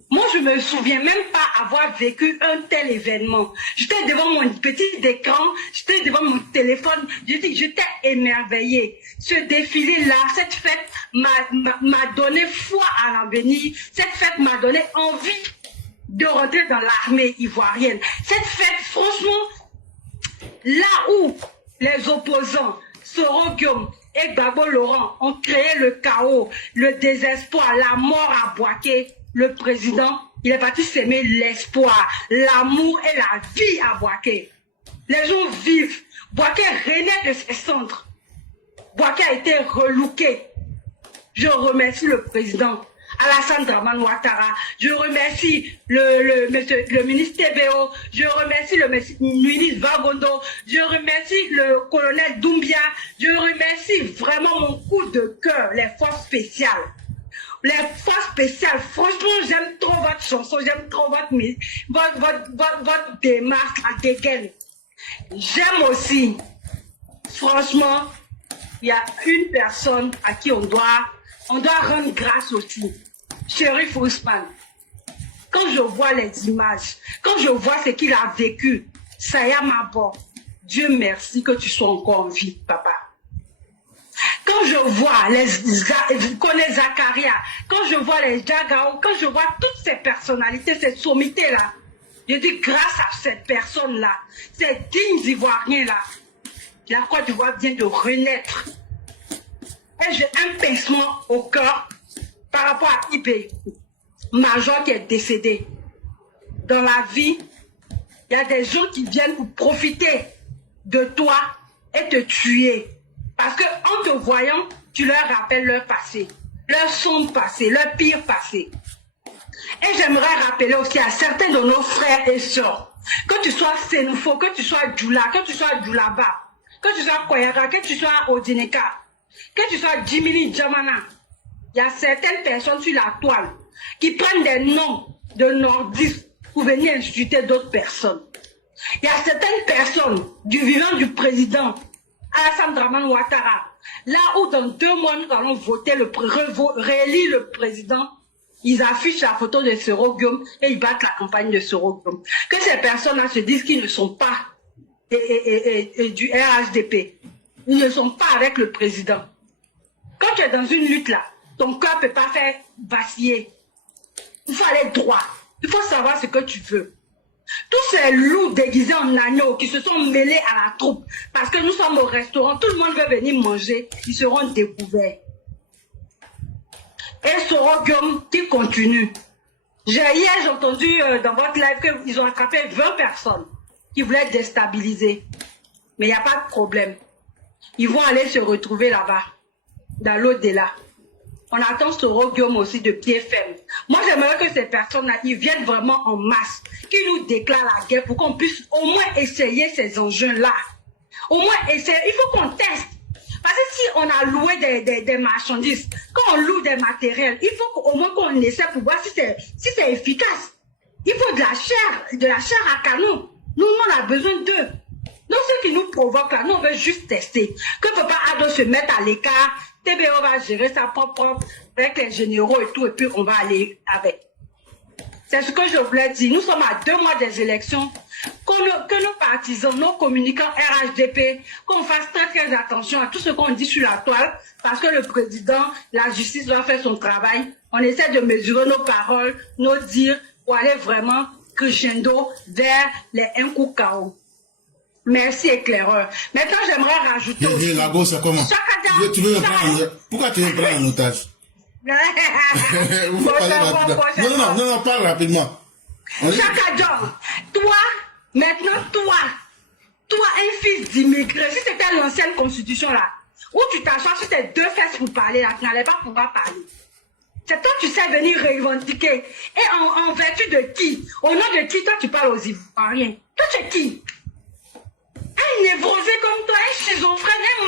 Moi, je me souviens même pas avoir vécu un tel événement. J'étais devant mon petit écran, j'étais devant mon téléphone, j'étais émerveillée. Ce défilé-là, cette fête m'a donné foi à l'avenir. Cette fête m'a donné envie de rentrer dans l'armée ivoirienne. Cette fête, franchement, là où les opposants, Soro Guillaume et Gbagbo Laurent, ont créé le chaos, le désespoir, la mort à Bouaké, le président, il est parti s'aimer l'espoir, l'amour et la vie à Bouaké. Les gens vivent. Bouaké renaît de ses cendres. Bouaké a été relooké. Je remercie le président Alassane Dramane Ouattara. Je remercie le ministre TBO. Je remercie le ministre Vagondo. Je remercie le colonel Doumbia. Je remercie vraiment mon coup de cœur, les forces spéciales. Les forces spéciales, franchement, j'aime trop votre chanson, j'aime trop votre démarche, la dégaine. J'aime aussi, franchement, il y a une personne à qui on doit rendre grâce aussi. Chérif Ousmane. Quand je vois les images, quand je vois ce qu'il a vécu, ça y a ma bonne. Dieu merci que tu sois encore en vie, papa. Quand je vois les Zakaria, quand je vois les Jagao, quand je vois toutes ces personnalités, ces sommités-là, je dis grâce à cette personne-là, ces dignes Ivoiriens-là, la Côte d'Ivoire vient de renaître. Et j'ai un pincement au cœur par rapport à Ibé, major qui est décédé. Dans la vie, il y a des gens qui viennent pour profiter de toi et te tuer. Parce qu'en te voyant, tu leur rappelles leur passé, leur sombre passé, leur pire passé. Et j'aimerais rappeler aussi à certains de nos frères et sœurs, que tu sois Sénoufo, que tu sois Djoula, que tu sois Djoulaba, que tu sois Koyara, que tu sois Odineka, que tu sois Jimini Djamana, il y a certaines personnes sur la toile qui prennent des noms de nordistes pour venir insulter d'autres personnes. Il y a certaines personnes du vivant du président Alassane Dramane Ouattara, là où dans 2 mois nous allons voter réélire le président, ils affichent la photo de Soro Guillaume et ils battent la campagne de Soro Guillaume. Que ces personnes-là se disent qu'ils ne sont pas du RHDP. ils ne sont pas avec le président. Quand tu es dans une lutte là, ton cœur ne peut pas faire vaciller. Il faut aller droit. Il faut savoir ce que tu veux. Tous ces loups déguisés en agneaux qui se sont mêlés à la troupe, parce que nous sommes au restaurant, tout le monde veut venir manger, ils seront découverts. Et Sorogium qui continue. Hier, j'ai entendu dans votre live qu'ils ont attrapé 20 personnes qui voulaient déstabiliser. Mais il n'y a pas de problème. Ils vont aller se retrouver là-bas, dans l'au-delà. On attend Sorogium aussi de pied ferme. Moi, j'aimerais que ces personnes-là, ils viennent vraiment en masse, qu'ils nous déclarent la guerre pour qu'on puisse au moins essayer ces engins-là. Au moins essayer. Il faut qu'on teste. Parce que si on a loué des marchandises, quand on loue des matériels, il faut au moins qu'on essaie pour voir si c'est efficace. Il faut de la chair à canon. Nous, on a besoin d'eux. Donc, ceux qui nous provoquent là, nous, on veut juste tester. Que Papa Ado se mette à l'écart, TBO va gérer ça propre avec les généraux et tout, et puis on va aller avec. C'est ce que je voulais dire. Nous sommes à 2 mois des élections. Que nos partisans, nos communicants RHDP, qu'on fasse très très attention à tout ce qu'on dit sur la toile, parce que le président, la justice doit faire son travail. On essaie de mesurer nos paroles, nos dires, pour aller vraiment crescendo vers les un coup KO. Merci éclaireur. Maintenant, j'aimerais rajouter aussi... Lago, c'est comment? Tu veux me prendre... Pourquoi tu veux me prendre en otage? Non, parle rapidement. Chakadon, toi, maintenant toi, un fils d'immigré, si c'était l'ancienne constitution là, où tu t'assois sur tes 2 fesses pour parler là, tu n'allais pas pouvoir parler. C'est toi tu sais venir revendiquer. Et en vertu de qui? Au nom de qui toi tu parles aux Ivoiriens? Toi tu es qui? Un névrosé comme toi, un schizophrène, un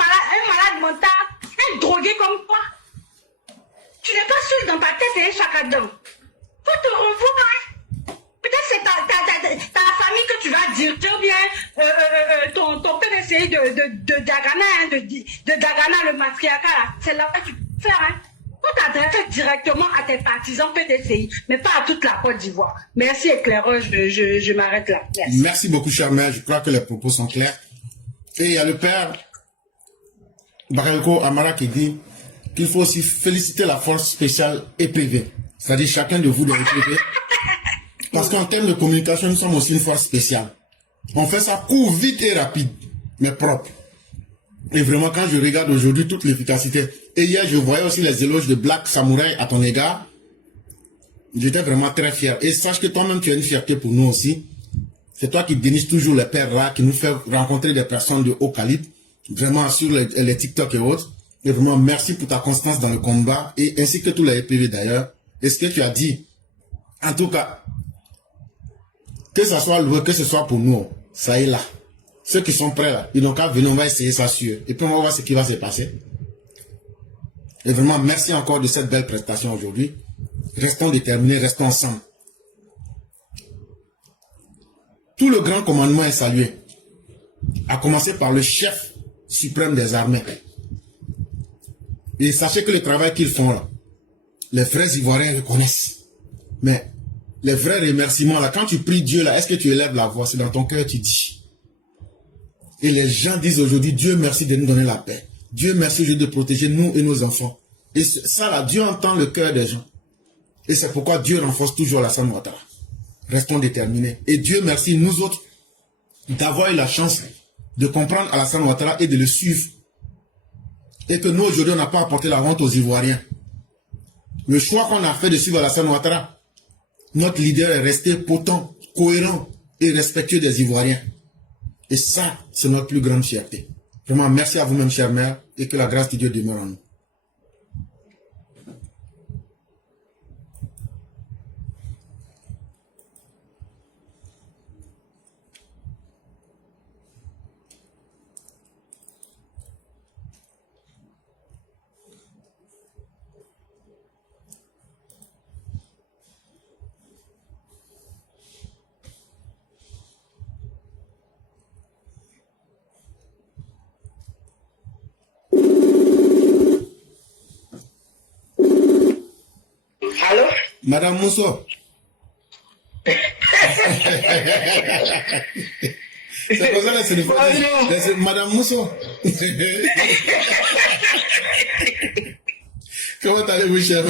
malade mental, un drogué comme toi. Tu n'es pas sûr dans ta tête, c'est un chacadon. Faut te revoir. Peut-être c'est ta famille que tu vas dire, ou bien ton PDCI de Dagana, de Dagana, le matriarcat, c'est là que tu peux faire. Hein. Faut t'adresser directement à tes partisans PDCI, mais pas à toute la Côte d'Ivoire. Merci éclaireur, je m'arrête là. Merci beaucoup, chère mère. Je crois que les propos sont clairs. Et il y a le père Barelko Amara qui dit qu'il faut aussi féliciter la force spéciale EPV. C'est-à-dire chacun de vous de EPV. Parce qu'en termes de communication, nous sommes aussi une force spéciale. On fait ça court, vite et rapide, mais propre. Et vraiment, quand je regarde aujourd'hui toute l'efficacité, et hier, je voyais aussi les éloges de Black Samurai à ton égard, j'étais vraiment très fier. Et sache que toi-même, tu as une fierté pour nous aussi. C'est toi qui déniches toujours les pères là, qui nous fait rencontrer des personnes de haut calibre, vraiment sur les TikTok et autres. Et vraiment, merci pour ta constance dans le combat, et ainsi que tous les EPV d'ailleurs. Et ce que tu as dit, en tout cas, que ce soit loué, que ce soit pour nous, ça est là. Ceux qui sont prêts là, ils n'ont qu'à venir, on va essayer ça sur eux. Et puis on va voir ce qui va se passer. Et vraiment, merci encore de cette belle prestation aujourd'hui. Restons déterminés, restons ensemble. Tout le grand commandement est salué. À commencer par le chef suprême des armées. Et sachez que le travail qu'ils font là, les frères ivoiriens reconnaissent. Mais les vrais remerciements là, quand tu pries Dieu là, est-ce que tu élèves la voix? C'est dans ton cœur tu dis. Et les gens disent aujourd'hui, Dieu merci de nous donner la paix. Dieu merci aujourd'hui de protéger nous et nos enfants. Et ça là, Dieu entend le cœur des gens. Et c'est pourquoi Dieu renforce toujours Alassane Ouattara. Restons déterminés. Et Dieu merci nous autres d'avoir eu la chance de comprendre Alassane Ouattara et de le suivre. Et que nous aujourd'hui on n'a pas apporté la honte aux Ivoiriens. Le choix qu'on a fait de suivre Alassane Ouattara, notre leader est resté potent, cohérent et respectueux des Ivoiriens. Et ça, c'est notre plus grande fierté. Vraiment, merci à vous-même, chère mère, et que la grâce de Dieu demeure en nous. Allô? Madame Mousso. C'est pour ça que c'est le Bonjour. Madame Mousso. Comment allez-vous, cher?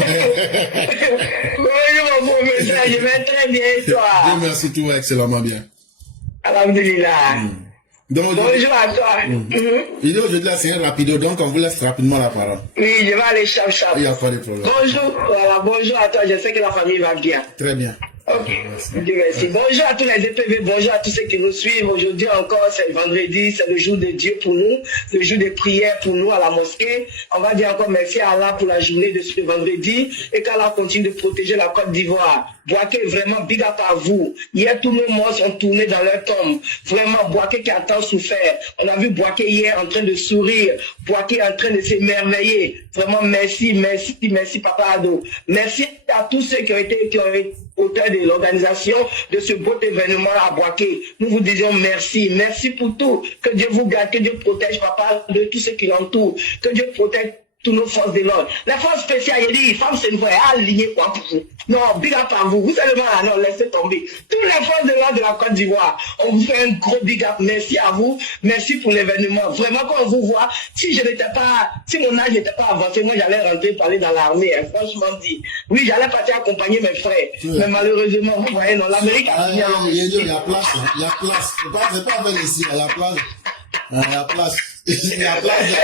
Bonjour, mon beau monsieur, je vais très bien, et toi? Dieu merci, tout va excellemment bien. Alhamdulillah. Donc, Bonjour à toi. il est aujourd'hui là, c'est un rapido, donc on vous laisse rapidement la parole. Oui, je vais aller chap. Il n'y a pas de problème. Bonjour, voilà, bonjour à toi, je sais que la famille va bien. Très bien. Ok, Dieu merci. Bonjour à tous les EPV, bonjour à tous ceux qui nous suivent. Aujourd'hui encore, c'est vendredi, c'est le jour de Dieu pour nous, le jour de prière pour nous à la mosquée. On va dire encore merci à Allah pour la journée de ce vendredi et qu'Allah continue de protéger la Côte d'Ivoire. Boaké, vraiment, big up à vous. Hier, tous nos morts sont tournés dans leur tombe. Vraiment, Boaké qui a tant souffert. On a vu Boaké hier en train de sourire, Boaké en train de s'émerveiller. Vraiment, merci, Papa Ado. Merci à tous ceux qui ont été auteurs de l'organisation de ce beau événement à Boaké. Nous vous disons merci. Merci pour tout. Que Dieu vous garde, que Dieu protège Papa de tous ceux qui l'entourent. Que Dieu protège tous nos forces de l'ordre. La force spéciale, il dit, femme, c'est une fois alignée quoi pour vous. Non, big up à vous. Vous savez, non, laissez tomber. Toutes les forces de l'ordre de la Côte d'Ivoire, on vous fait un gros big up. Merci à vous. Merci pour l'événement. Vraiment, quand on vous voit, si mon âge n'était pas avancé, moi, j'allais rentrer parler dans l'armée, hein, franchement dit. Oui, j'allais partir accompagner mes frères. Oui. Mais malheureusement, vous voyez, non, l'Amérique a bien. Il y a place, il y a place. C'est pas avec ici, il y a la place. Il y a place. Il y a place.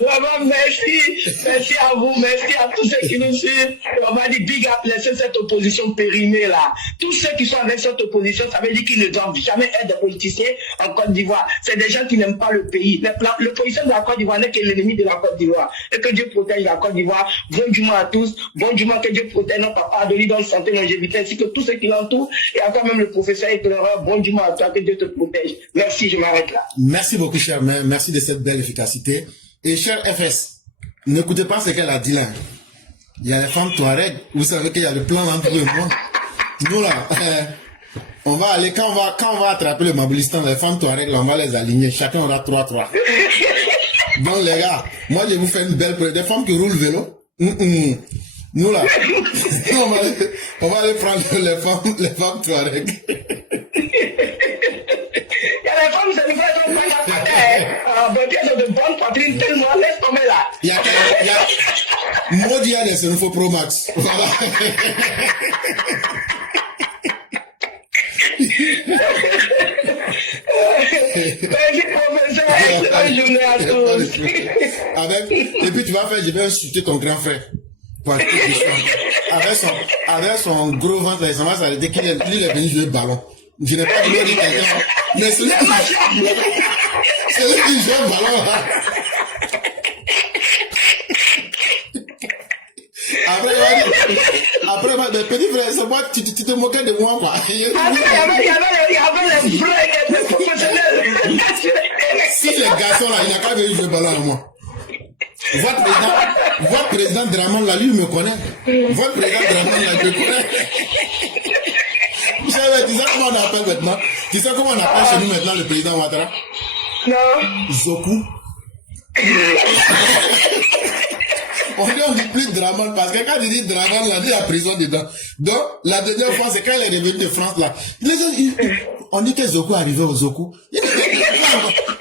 Vraiment, merci à vous, merci à tous ceux qui nous suivent. On va dire big up, laissez cette opposition périmée là. Tous ceux qui sont avec cette opposition, ça veut dire qu'ils ne doivent jamais être des politiciens en Côte d'Ivoire. C'est des gens qui n'aiment pas le pays. L'opposition de la Côte d'Ivoire n'est que l'ennemi de la Côte d'Ivoire. Et que Dieu protège la Côte d'Ivoire. Bon dimanche à tous. Bon dimanche, que Dieu protège notre papa Adoli dans le santé, longévité, ainsi que tous ceux qui l'entourent. Et encore même le professeur éclaireur. Bon dimanche à toi, que Dieu te protège. Merci, je m'arrête là. Merci beaucoup, cher mère. Merci de cette belle efficacité. Et cher FS, n'écoutez pas ce qu'elle a dit là. Il y a les femmes Touareg. Vous savez qu'il y a le plan entre eux et moi. Nous là, on va aller, quand on va attraper le Maboulistan, les femmes Touareg, là, on va les aligner. Chacun aura 3-3. Donc les gars, moi je vous fais une belle preuve. Des femmes qui roulent vélo. Nous là, on va aller prendre les femmes Touareg. Les femmes, c'est une vraie femme qui a fait elles ont de bonnes poitrines tellement, laisse tomber là. Il y a Maudit Allez, c'est une faux Pro Max. Voilà. Merci professeur, excellente journée à tous. Et puis tu vas faire, je vais insulter ton grand frère. Avec son gros ventre, ça va s'arrêter qu'il est venu jouer le ballon. Je n'ai pas voulu dire quelqu'un, mais c'est lui qui joue le ballon. Après, mais petit frère, c'est moi, tu te moquais de moi, quoi. Il y avait les vrais professionnels. Si les garçons, là, il n'a qu'à venir jouer le ballon à moi. Votre président Draman, là, lui, il me connaît. Votre président Draman, là, il me connaît. Tu sais comment on appelle maintenant? Tu sais comment on appelle chez nous maintenant le président Ouattara? Non. Zoku. On dit plus Draman parce que quand il dit Draman, il a dit la prison dedans. Donc, la dernière fois, c'est quand il est revenu de France là. On dit que Zoku est arrivé au Zoku.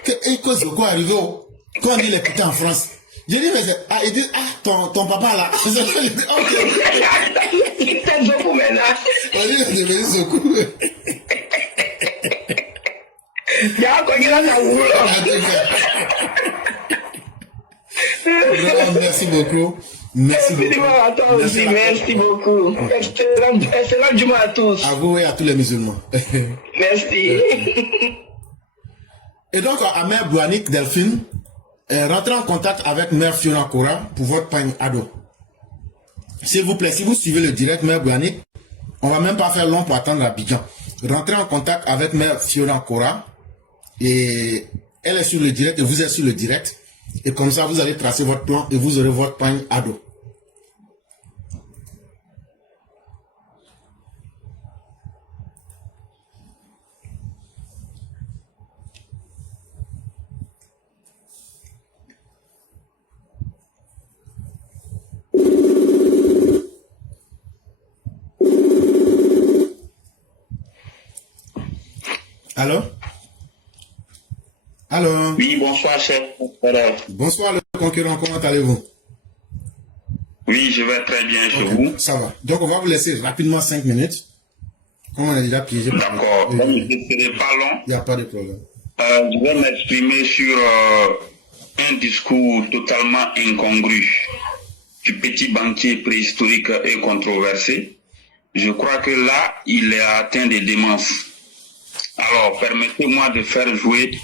Que Zoku est arrivé au. Quand il est quitté en France. Je dis, mais il dit, ton papa là. Ok. C'est Zoku maintenant. On dit, il est devenu Zoku. Il y a encore quelqu'un qui a voulu. Merci beaucoup. Merci beaucoup. À toi aussi, merci beaucoup. Excellent dimanche à tous. À vous et à tous les musulmans. Merci. Et donc, à Mère Bouanik Delphine, rentrez en contact avec Mère Fiona Kora pour votre pagne ado. S'il vous plaît, si vous suivez le direct Mère Bouanik, on va même pas faire long pour attendre l'Abidjan. Rentrez en contact avec Mère Fiona Kora et elle est sur le direct et vous êtes sur le direct. Et comme ça, vous allez tracer votre plan et vous aurez votre pagne ado. Allô? Allô? Oui, bonsoir, chef. Voilà. Bonsoir, le concurrent, comment allez-vous? Oui, je vais très bien chez Ok, vous. ça va. Donc, on va vous laisser rapidement 5 minutes. Comme on a déjà piégé. D'accord. Donc, je ne serai pas long. Il n'y a pas de problème. Je vais m'exprimer sur un discours totalement incongru du petit banquier préhistorique et controversé. Je crois que là, il est atteint de démence. Alors, permettez-moi de faire jouer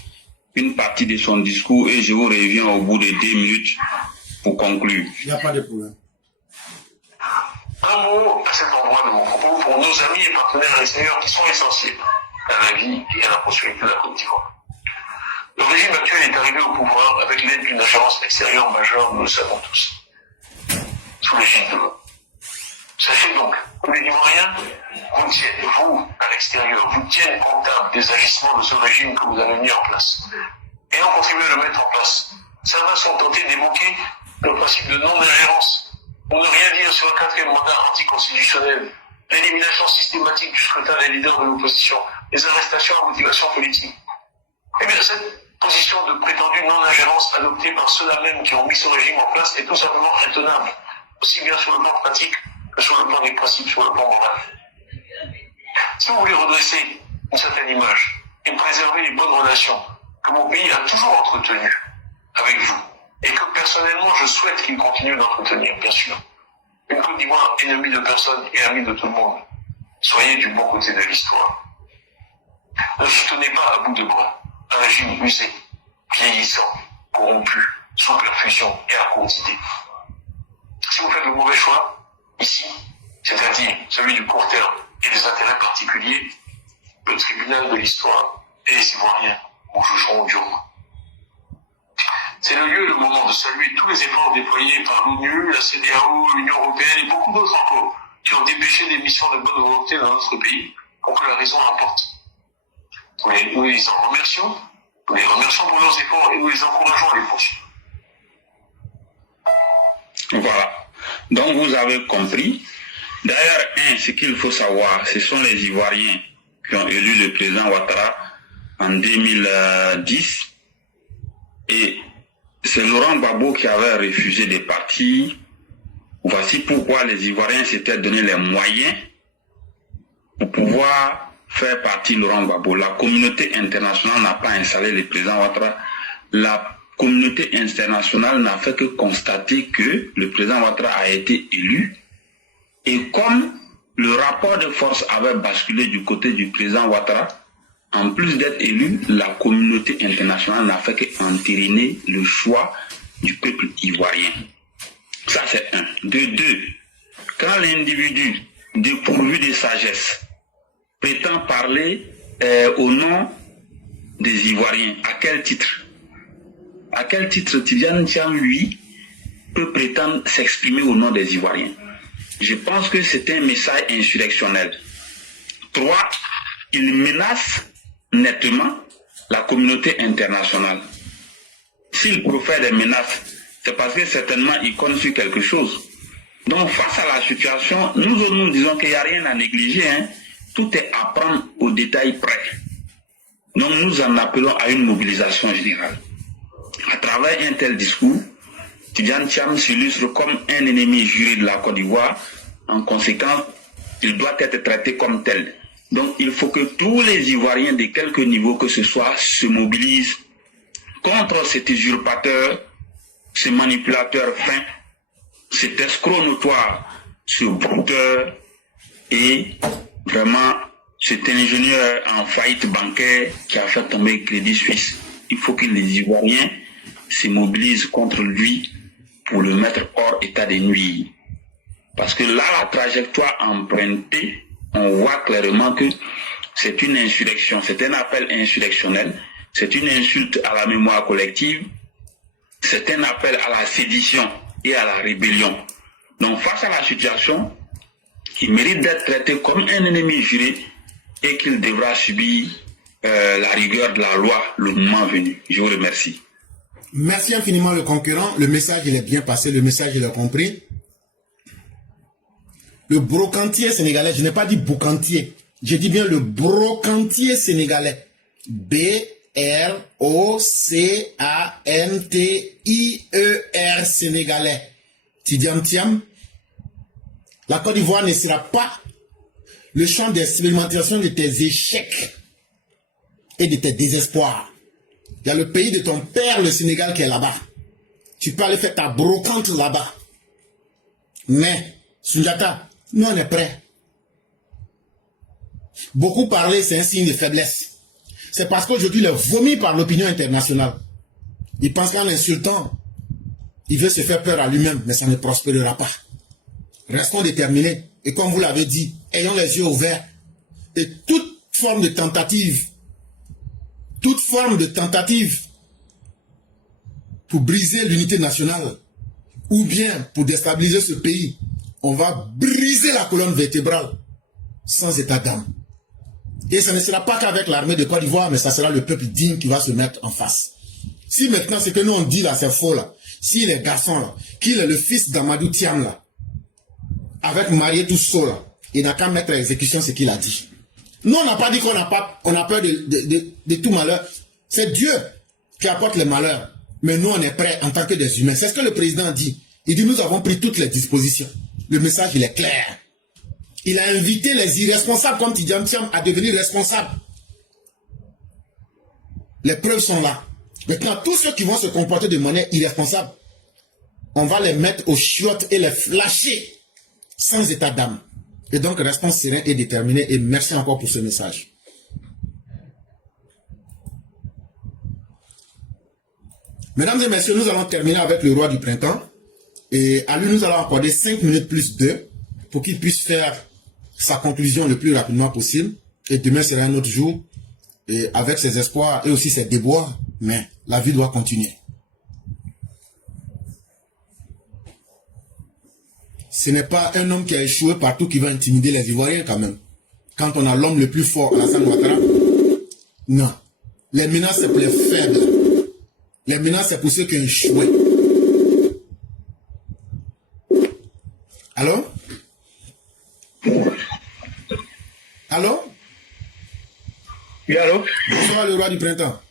une partie de son discours et je vous reviens au bout de 2 minutes pour conclure. Il n'y a pas de problème. Un mot à cet endroit de mon propos pour nos amis et partenaires extérieurs qui sont essentiels à la vie et à la prospérité de la Côte d'Ivoire. Le régime actuel est arrivé au pouvoir avec l'aide d'une ingérence extérieure majeure, nous le savons tous, sous l'égide de l'ONU. Sachez donc que les Ivoiriens vous tiennent, vous, à l'extérieur, vous tiennent comptable des agissements de ce régime que vous avez mis en place. Ayant contribué à le mettre en place, certains sont tentés d'évoquer le principe de non-ingérence, pour ne rien dire sur un quatrième mandat anticonstitutionnel, l'élimination systématique du scrutin des leaders de l'opposition, les arrestations à motivation politique. Eh bien, cette position de prétendue non-ingérence adoptée par ceux-là même qui ont mis ce régime en place est tout simplement intenable, aussi bien sur le plan pratique que sur le plan des principes, sur le plan moral. Si vous voulez redresser une certaine image et préserver les bonnes relations que mon pays a toujours entretenues avec vous, et que personnellement je souhaite qu'il continue d'entretenir, bien sûr, une Côte d'Ivoire ennemie de personne et amie de tout le monde, soyez du bon côté de l'histoire. Ne soutenez pas à bout de bras un régime usé, vieillissant, corrompu, sous perfusion et à court d'idées. Si vous faites le mauvais choix, ici, c'est-à-dire celui du court terme et des intérêts particuliers, le tribunal de l'histoire et les Ivoiriens vous jugeront durement. C'est le lieu et le moment de saluer tous les efforts déployés par l'ONU, la CEDEAO, l'Union européenne et beaucoup d'autres encore, qui ont dépêché des missions de bonne volonté dans notre pays pour que la raison importe. Nous les en remercions, nous les remercions pour leurs efforts et nous les encourageons à les poursuivre. Voilà. Donc, vous avez compris. D'ailleurs, ce qu'il faut savoir, ce sont les Ivoiriens qui ont élu le président Ouattara en 2010. Et c'est Laurent Gbagbo qui avait refusé de partir. Voici pourquoi les Ivoiriens s'étaient donné les moyens pour pouvoir faire partie de Laurent Gbagbo. La communauté internationale n'a pas installé le président Ouattara. La communauté internationale n'a fait que constater que le président Ouattara a été élu. Et comme le rapport de force avait basculé du côté du président Ouattara, en plus d'être élu, la communauté internationale n'a fait qu'entériner le choix du peuple ivoirien. Ça, c'est un. De deux, quand l'individu dépourvu de sagesse prétend parler au nom des Ivoiriens, à quel titre? À quel titre Tidjane Thiam, lui, peut prétendre s'exprimer au nom des Ivoiriens? Je pense que c'est un message insurrectionnel. 3, il menace nettement la communauté internationale. S'il profère des menaces, c'est parce que certainement il compte sur quelque chose. Donc face à la situation, nous disons qu'il n'y a rien à négliger. Tout est à prendre au détail près. Donc nous en appelons à une mobilisation générale. À travers un tel discours, Tidjane Thiam s'illustre comme un ennemi juré de la Côte d'Ivoire. En conséquence, il doit être traité comme tel. Donc il faut que tous les Ivoiriens de quelque niveau que ce soit se mobilisent contre cet usurpateur, ce manipulateur fin, cet escroc notoire, ce brouteur et vraiment cet ingénieur en faillite bancaire qui a fait tomber le Crédit Suisse. Il faut que les Ivoiriens se mobilisent contre lui pour le mettre hors état de nuire. Parce que là, la trajectoire empruntée, on voit clairement que c'est une insurrection, c'est un appel insurrectionnel, c'est une insulte à la mémoire collective, c'est un appel à la sédition et à la rébellion. Donc face à la situation, il mérite d'être traité comme un ennemi juré et qu'il devra subir la rigueur de la loi le moment venu. Je vous remercie. Merci infiniment le concurrent. Le message, il est bien passé. Le message, il est compris. Le brocantier sénégalais, je n'ai pas dit boucantier. Je dis bien le brocantier sénégalais. B-R-O-C-A-N-T-I-E-R sénégalais. Tidiane Thiam. La Côte d'Ivoire ne sera pas le champ d'expérimentation de tes échecs et de tes désespoirs. Il y a le pays de ton père, le Sénégal, qui est là-bas. Tu peux aller faire ta brocante là-bas. Mais, Sundiata, nous on est prêts. Beaucoup parler, c'est un signe de faiblesse. C'est parce qu'aujourd'hui, il est vomi par l'opinion internationale. Il pense qu'en insultant, il veut se faire peur à lui-même, mais ça ne prospérera pas. Restons déterminés. Et comme vous l'avez dit, ayons les yeux ouverts. Et toute forme de tentative pour briser l'unité nationale, ou bien pour déstabiliser ce pays, on va briser la colonne vertébrale sans état d'âme. Et ce ne sera pas qu'avec l'armée de Côte d'Ivoire, mais ça sera le peuple digne qui va se mettre en face. Si maintenant ce que nous on dit là, c'est faux là, s'il est garçon là, qu'il est le fils d'Amadou Thiam là, avec marié tout seul là, il n'a qu'à mettre à exécution ce qu'il a dit. Nous on n'a pas dit qu'on a peur de tout malheur. C'est Dieu qui apporte les malheurs. Mais nous on est prêts en tant que des humains. C'est ce que le président dit. Il dit nous avons pris toutes les dispositions. Le message il est clair. Il a invité les irresponsables comme Tidiane Thiam à devenir responsables. Les preuves sont là. Maintenant, tous ceux qui vont se comporter de manière irresponsable, on va les mettre aux chiottes et les flasher sans état d'âme. Et donc, restons sereins et déterminés. Et merci encore pour ce message. Mesdames et messieurs, nous allons terminer avec le roi du printemps. Et à lui, nous allons accorder 5 minutes plus 2 pour qu'il puisse faire sa conclusion le plus rapidement possible. Et demain sera un autre jour. Et avec ses espoirs et aussi ses déboires. Mais la vie doit continuer. Ce n'est pas un homme qui a échoué partout qui va intimider les Ivoiriens quand même. Quand on a l'homme le plus fort, Alassane Ouattara, non. Les menaces, c'est pour les faibles. Les menaces, c'est pour ceux qui ont échoué. Allô? Allô? Oui, allô? Bonsoir, le roi du printemps.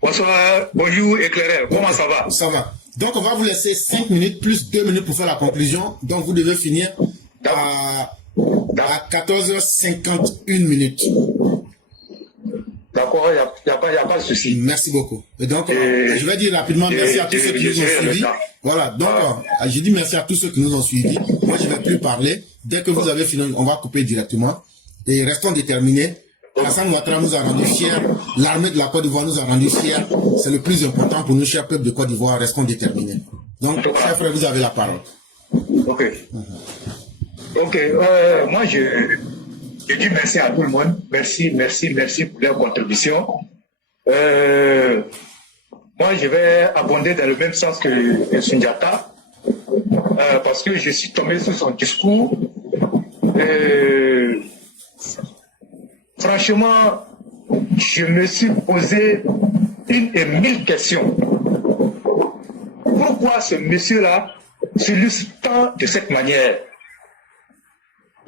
Bonsoir, bonjour, éclaireur. Comment ça va? Ça va. Donc, on va vous laisser 5 minutes plus 2 minutes pour faire la conclusion. Donc, vous devez finir à 14h51 minutes. D'accord, il n'y a pas de souci. Merci beaucoup. Et donc, je vais dire rapidement merci à tous ceux qui nous ont suivis. Voilà, donc, j'ai dit merci à tous ceux qui nous ont suivis. Moi, je ne vais plus parler. Dès que vous avez fini, on va couper directement. Et restons déterminés. Alassane Ouattara nous a rendu fiers. L'armée de la Côte d'Ivoire nous a rendu fiers. C'est le plus important pour nous, chers peuples de Côte d'Ivoire. Restons déterminés. Donc, chers frères, vous avez la parole. Ok. Ok. Moi, je dis merci à tout le monde. Merci pour leur contribution. Moi, je vais abonder dans le même sens que Sundiata. Parce que je suis tombé sur son discours. Franchement, je me suis posé 1000 questions. Pourquoi ce monsieur-là s'illustre tant de cette manière?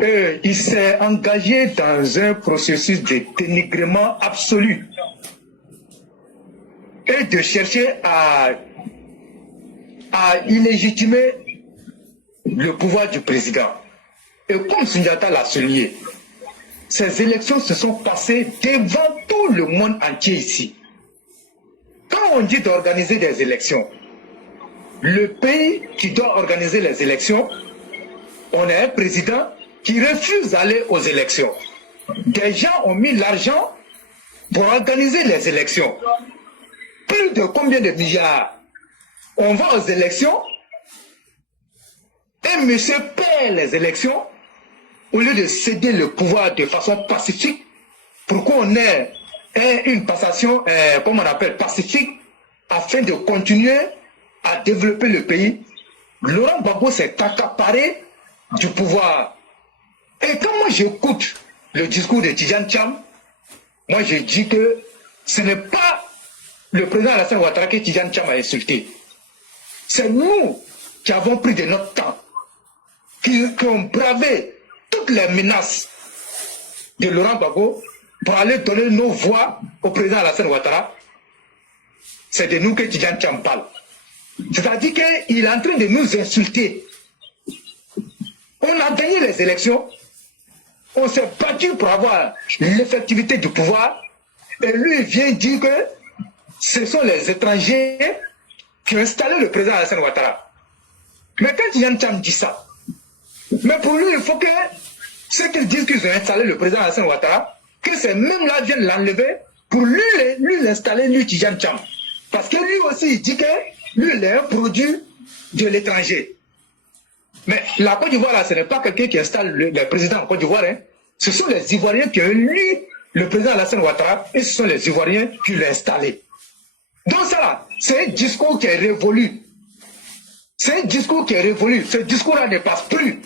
Il s'est engagé dans un processus de dénigrement absolu et de chercher à illégitimer le pouvoir du président. Et comme Sundiata l'a souligné, ces élections se sont passées devant tout le monde entier ici. Quand on dit d'organiser des élections, le pays qui doit organiser les élections, on a un président qui refuse d'aller aux élections. Des gens ont mis l'argent pour organiser les élections. Plus de combien de milliards? On va aux élections et monsieur perd les élections au lieu de céder le pouvoir de façon pacifique, pour qu'on ait une passation, comme on appelle, pacifique, afin de continuer à développer le pays. Laurent Gbagbo s'est accaparé du pouvoir. Et quand moi j'écoute le discours de Tidiane Thiam, moi je dis que ce n'est pas le président Alassane Ouattara que Tidiane Thiam a insulté. C'est nous qui avons pris de notre temps, qui ont bravé toutes les menaces de Laurent Gbagbo pour aller donner nos voix au président Alassane Ouattara, c'est de nous que Tidjane Thiam parle. C'est-à-dire qu'il est en train de nous insulter. On a gagné les élections, on s'est battu pour avoir l'effectivité du pouvoir, et lui il vient dire que ce sont les étrangers qui ont installé le président Alassane Ouattara. Mais quand Tidjane Thiam dit ça, mais pour lui il faut que ceux qui disent qu'ils ont installé le président Alassane Ouattara, que ces mêmes-là viennent l'enlever pour lui l'installer, lui Tidjane Thiam. Parce que lui aussi il dit que lui il est un produit de l'étranger. Mais la Côte d'Ivoire, là, ce n'est pas quelqu'un qui installe le président en Côte d'Ivoire. Hein. Ce sont les Ivoiriens qui ont élu le président Alassane Ouattara et ce sont les Ivoiriens qui l'ont installé. Donc ça, là, c'est un discours qui est révolu. C'est un discours qui est révolu. Ce discours-là ne passe plus.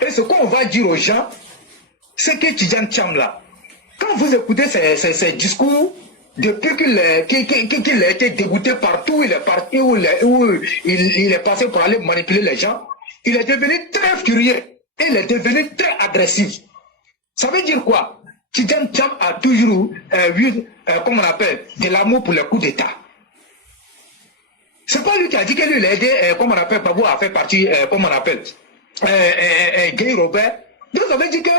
Et ce qu'on va dire aux gens, c'est que Tidjane Thiam, là, quand vous écoutez ces discours, depuis qu'il a été dégoûté partout, il est parti où il est passé pour aller manipuler les gens, il est devenu très furieux. Il est devenu très agressif. Ça veut dire quoi? Tidjane Thiam a toujours eu, comme on appelle, de l'amour pour le coup d'État. C'est pas lui qui a dit que lui, il a aidé, comme on appelle, Babou a fait partie, comme on appelle, Guy Robert. Donc ça veut dire que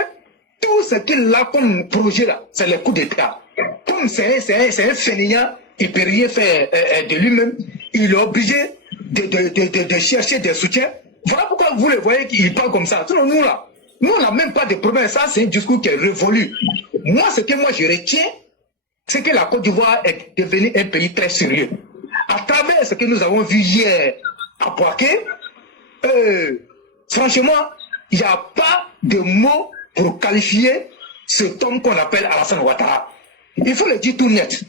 tout ce qu'il a comme projet là, c'est le coup d'État. Comme c'est un fainéant, il ne peut rien faire de lui-même, il est obligé de chercher des soutiens. Voilà pourquoi vous le voyez qu'il parle comme ça. Sinon, nous là, nous on n'a même pas de problème. Ça, c'est un discours qui est révolu. Moi, ce que moi je retiens, c'est que la Côte d'Ivoire est devenue un pays très sérieux. À travers ce que nous avons vu hier à Bouaké, franchement, il n'y a pas de mots pour qualifier cet homme qu'on appelle Alassane Ouattara. Il faut le dire tout net.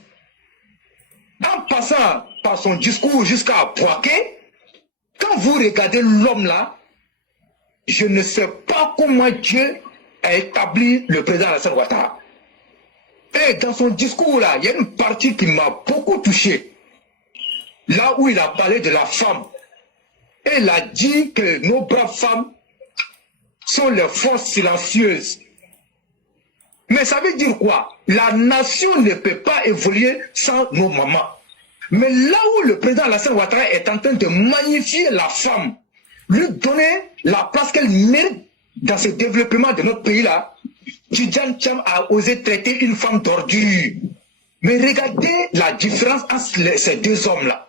En passant par son discours jusqu'à Bouaké, quand vous regardez l'homme là, je ne sais pas comment Dieu a établi le président Alassane Ouattara. Et dans son discours là, il y a une partie qui m'a beaucoup touché. Là où il a parlé de la femme. Et il a dit que nos braves femmes sont les forces silencieuses. Mais ça veut dire quoi? La nation ne peut pas évoluer sans nos mamans. Mais là où le président Alassane Ouattara est en train de magnifier la femme, lui donner la place qu'elle mérite dans ce développement de notre pays-là, Tidjane Thiam a osé traiter une femme d'ordure. Mais regardez la différence entre ces deux hommes-là.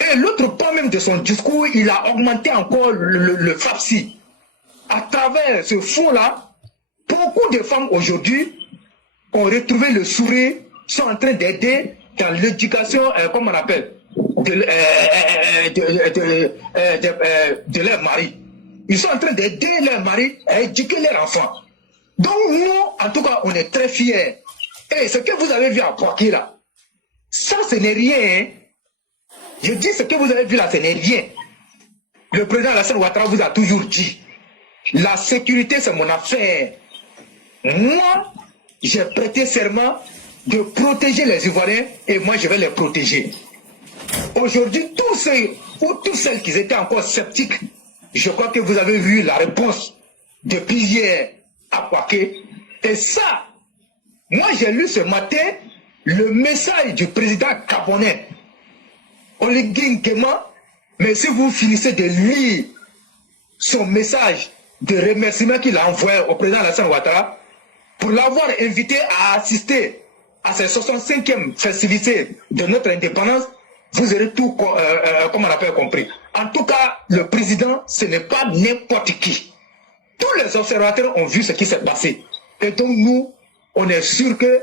Et l'autre point même de son discours, il a augmenté encore le FAPSI. À travers ce fonds-là, beaucoup de femmes aujourd'hui ont retrouvé le sourire, sont en train d'aider dans l'éducation, comme on appelle, de leur mari. Ils sont en train d'aider leur mari à éduquer leurs enfants. Donc nous, en tout cas, on est très fiers. Et ce que vous avez vu à Bouaké là, ça ce n'est rien. Hein. Je dis ce que vous avez vu là, ce n'est rien. Le président Alassane Ouattara vous a toujours dit, la sécurité c'est mon affaire. Moi, j'ai prêté serment de protéger les Ivoiriens et moi je vais les protéger. Aujourd'hui, tous ceux ou toutes celles qui étaient encore sceptiques, je crois que vous avez vu la réponse depuis hier à Bouaké. Et ça, moi j'ai lu ce matin le message du président gabonais, Oligui Nguema, mais si vous finissez de lire son message de remerciement qu'il a envoyé au président Alassane Ouattara pour l'avoir invité à assister à ces 65e festivités de notre indépendance, vous aurez tout, comme on appelle, compris. En tout cas, le président, ce n'est pas n'importe qui. Tous les observateurs ont vu ce qui s'est passé. Et donc nous, on est sûr que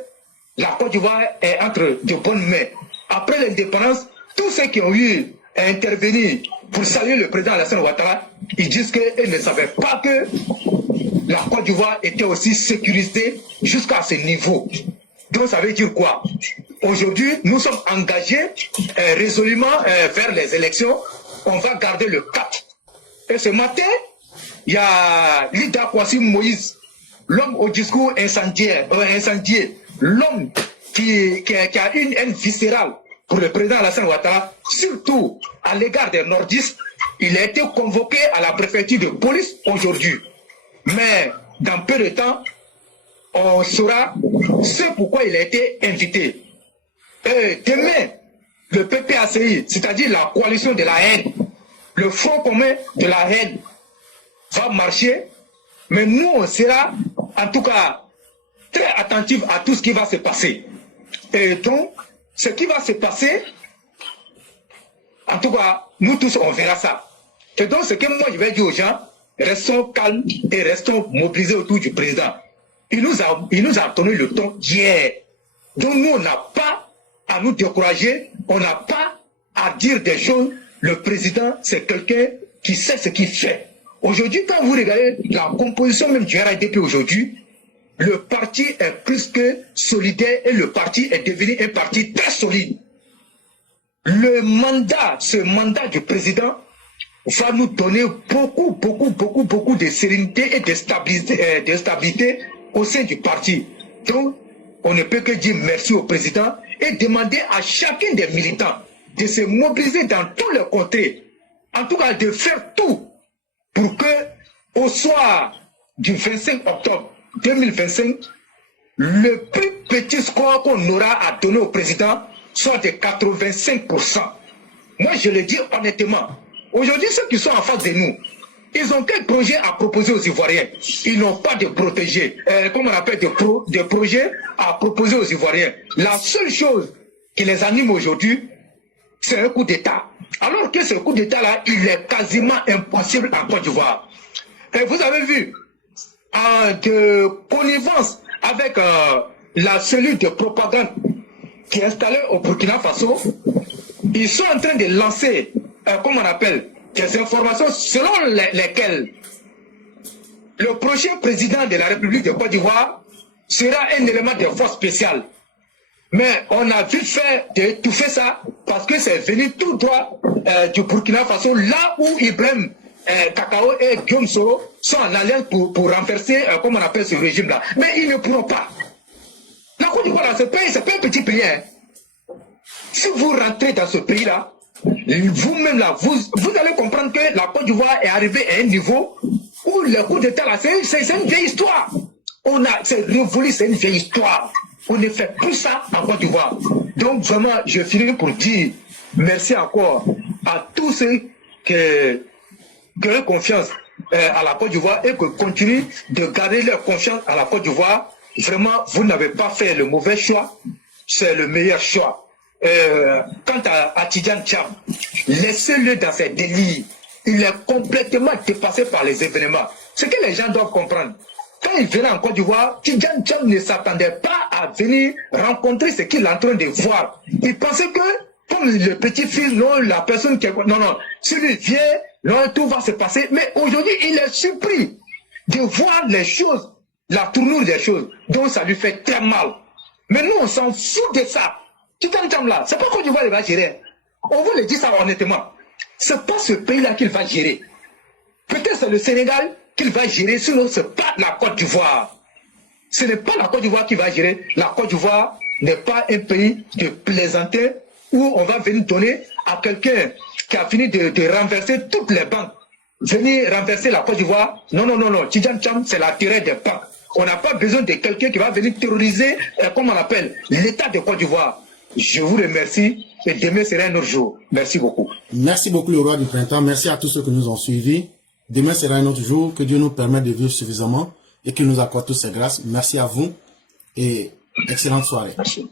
la Côte d'Ivoire est entre de bonnes mains. Après l'indépendance, tous ceux qui ont eu à intervenir pour saluer le président Alassane Ouattara, ils disent qu'ils ne savaient pas que la Côte d'Ivoire était aussi sécurisée jusqu'à ce niveau. Donc ça veut dire quoi? Aujourd'hui, nous sommes engagés résolument vers les élections. On va garder le cap. Et ce matin, il y a Lida Kwasi Moïse, l'homme au discours incendiaire, l'homme qui a une haine viscérale pour le président Alassane Ouattara, surtout à l'égard des nordistes. Il a été convoqué à la préfecture de police aujourd'hui. Mais dans peu de temps, on saura ce pourquoi il a été invité. Demain, le PPACI, c'est-à-dire la coalition de la haine, le Front commun de la haine, va marcher, mais nous, on sera, en tout cas, très attentifs à tout ce qui va se passer. Et donc, ce qui va se passer, en tout cas, nous tous, on verra ça. Et donc, ce que moi, je vais dire aux gens, restons calmes et restons mobilisés autour du président. Il nous a donné le ton hier. Donc, nous, on n'a pas à nous décourager, on n'a pas à dire des choses. Le président, c'est quelqu'un qui sait ce qu'il fait. Aujourd'hui, quand vous regardez la composition même du RADP aujourd'hui, le parti est plus que solidaire et le parti est devenu un parti très solide. Le mandat, ce mandat du président va nous donner beaucoup de sérénité et de stabilité au sein du parti. Donc, on ne peut que dire merci au président et demander à chacun des militants de se mobiliser dans tous les contrées. En tout cas, de faire tout pour que, au soir du 25 octobre 2025, le plus petit score qu'on aura à donner au président soit de 85%. Moi, je le dis honnêtement. Aujourd'hui, ceux qui sont en face de nous, ils ont quel projet à proposer aux Ivoiriens? Ils n'ont pas de protégés, comme on appelle des projets à proposer aux Ivoiriens. La seule chose qui les anime aujourd'hui, c'est un coup d'État. Alors que ce coup d'État-là, il est quasiment impossible en Côte d'Ivoire. Et vous avez vu, de connivence avec la cellule de propagande qui est installée au Burkina Faso, ils sont en train de lancer, comme on appelle, des informations selon lesquelles le prochain président de la République de Côte d'Ivoire sera un élément de force spéciale. Mais on a vite fait d'étouffer ça parce que c'est venu tout droit du Burkina Faso, là où Ibrahim Kakao et Guillaume Soro sont en alliance pour renverser, comme on appelle ce régime-là. Mais ils ne pourront pas. La Côte d'Ivoire, c'est pas un petit pays. Hein. Si vous rentrez dans ce pays-là, vous-même là, vous allez comprendre que la Côte d'Ivoire est arrivée à un niveau où le coup d'État là, c'est une vieille histoire. C'est révolu, c'est une vieille histoire. On ne fait plus ça en Côte d'Ivoire. Donc vraiment, je finis pour dire merci encore à tous ceux qui ont confiance à la Côte d'Ivoire et qui continuent de garder leur confiance à la Côte d'Ivoire. Vraiment, vous n'avez pas fait le mauvais choix, c'est le meilleur choix. Quant à Tidjane Thiam, laissez-le dans ses délires. Il est complètement dépassé par les événements. Ce que les gens doivent comprendre, quand il venait en Côte d'Ivoire, Tidjane Thiam ne s'attendait pas à venir rencontrer ce qu'il est en train de voir. Il pensait que, comme le petit-fils, non, la personne qui est... Non, celui vient, non, tout va se passer. Mais aujourd'hui, il est surpris de voir les choses, la tournure des choses. Donc ça lui fait très mal. Mais nous, on s'en fout de ça. Tidjane Thiam là, c'est pas Côte d'Ivoire qu'il va gérer. On vous le dit ça honnêtement. C'est pas ce pays-là qu'il va gérer. Peut-être c'est le Sénégal qu'il va gérer, sinon c'est pas la Côte d'Ivoire. Ce n'est pas la Côte d'Ivoire qui va gérer. La Côte d'Ivoire n'est pas un pays de plaisanterie où on va venir donner à quelqu'un qui a fini de renverser toutes les banques. Venir renverser la Côte d'Ivoire. Non. Tidjane Thiam, c'est la tirée des banques. On n'a pas besoin de quelqu'un qui va venir terroriser, comme on appelle, l'État de Côte d'Ivoire. Je vous remercie et demain sera un autre jour. Merci beaucoup. Merci beaucoup le roi du printemps. Merci à tous ceux qui nous ont suivis. Demain sera un autre jour. Que Dieu nous permette de vivre suffisamment et qu'il nous accorde toutes ses grâces. Merci à vous et excellente soirée. Merci.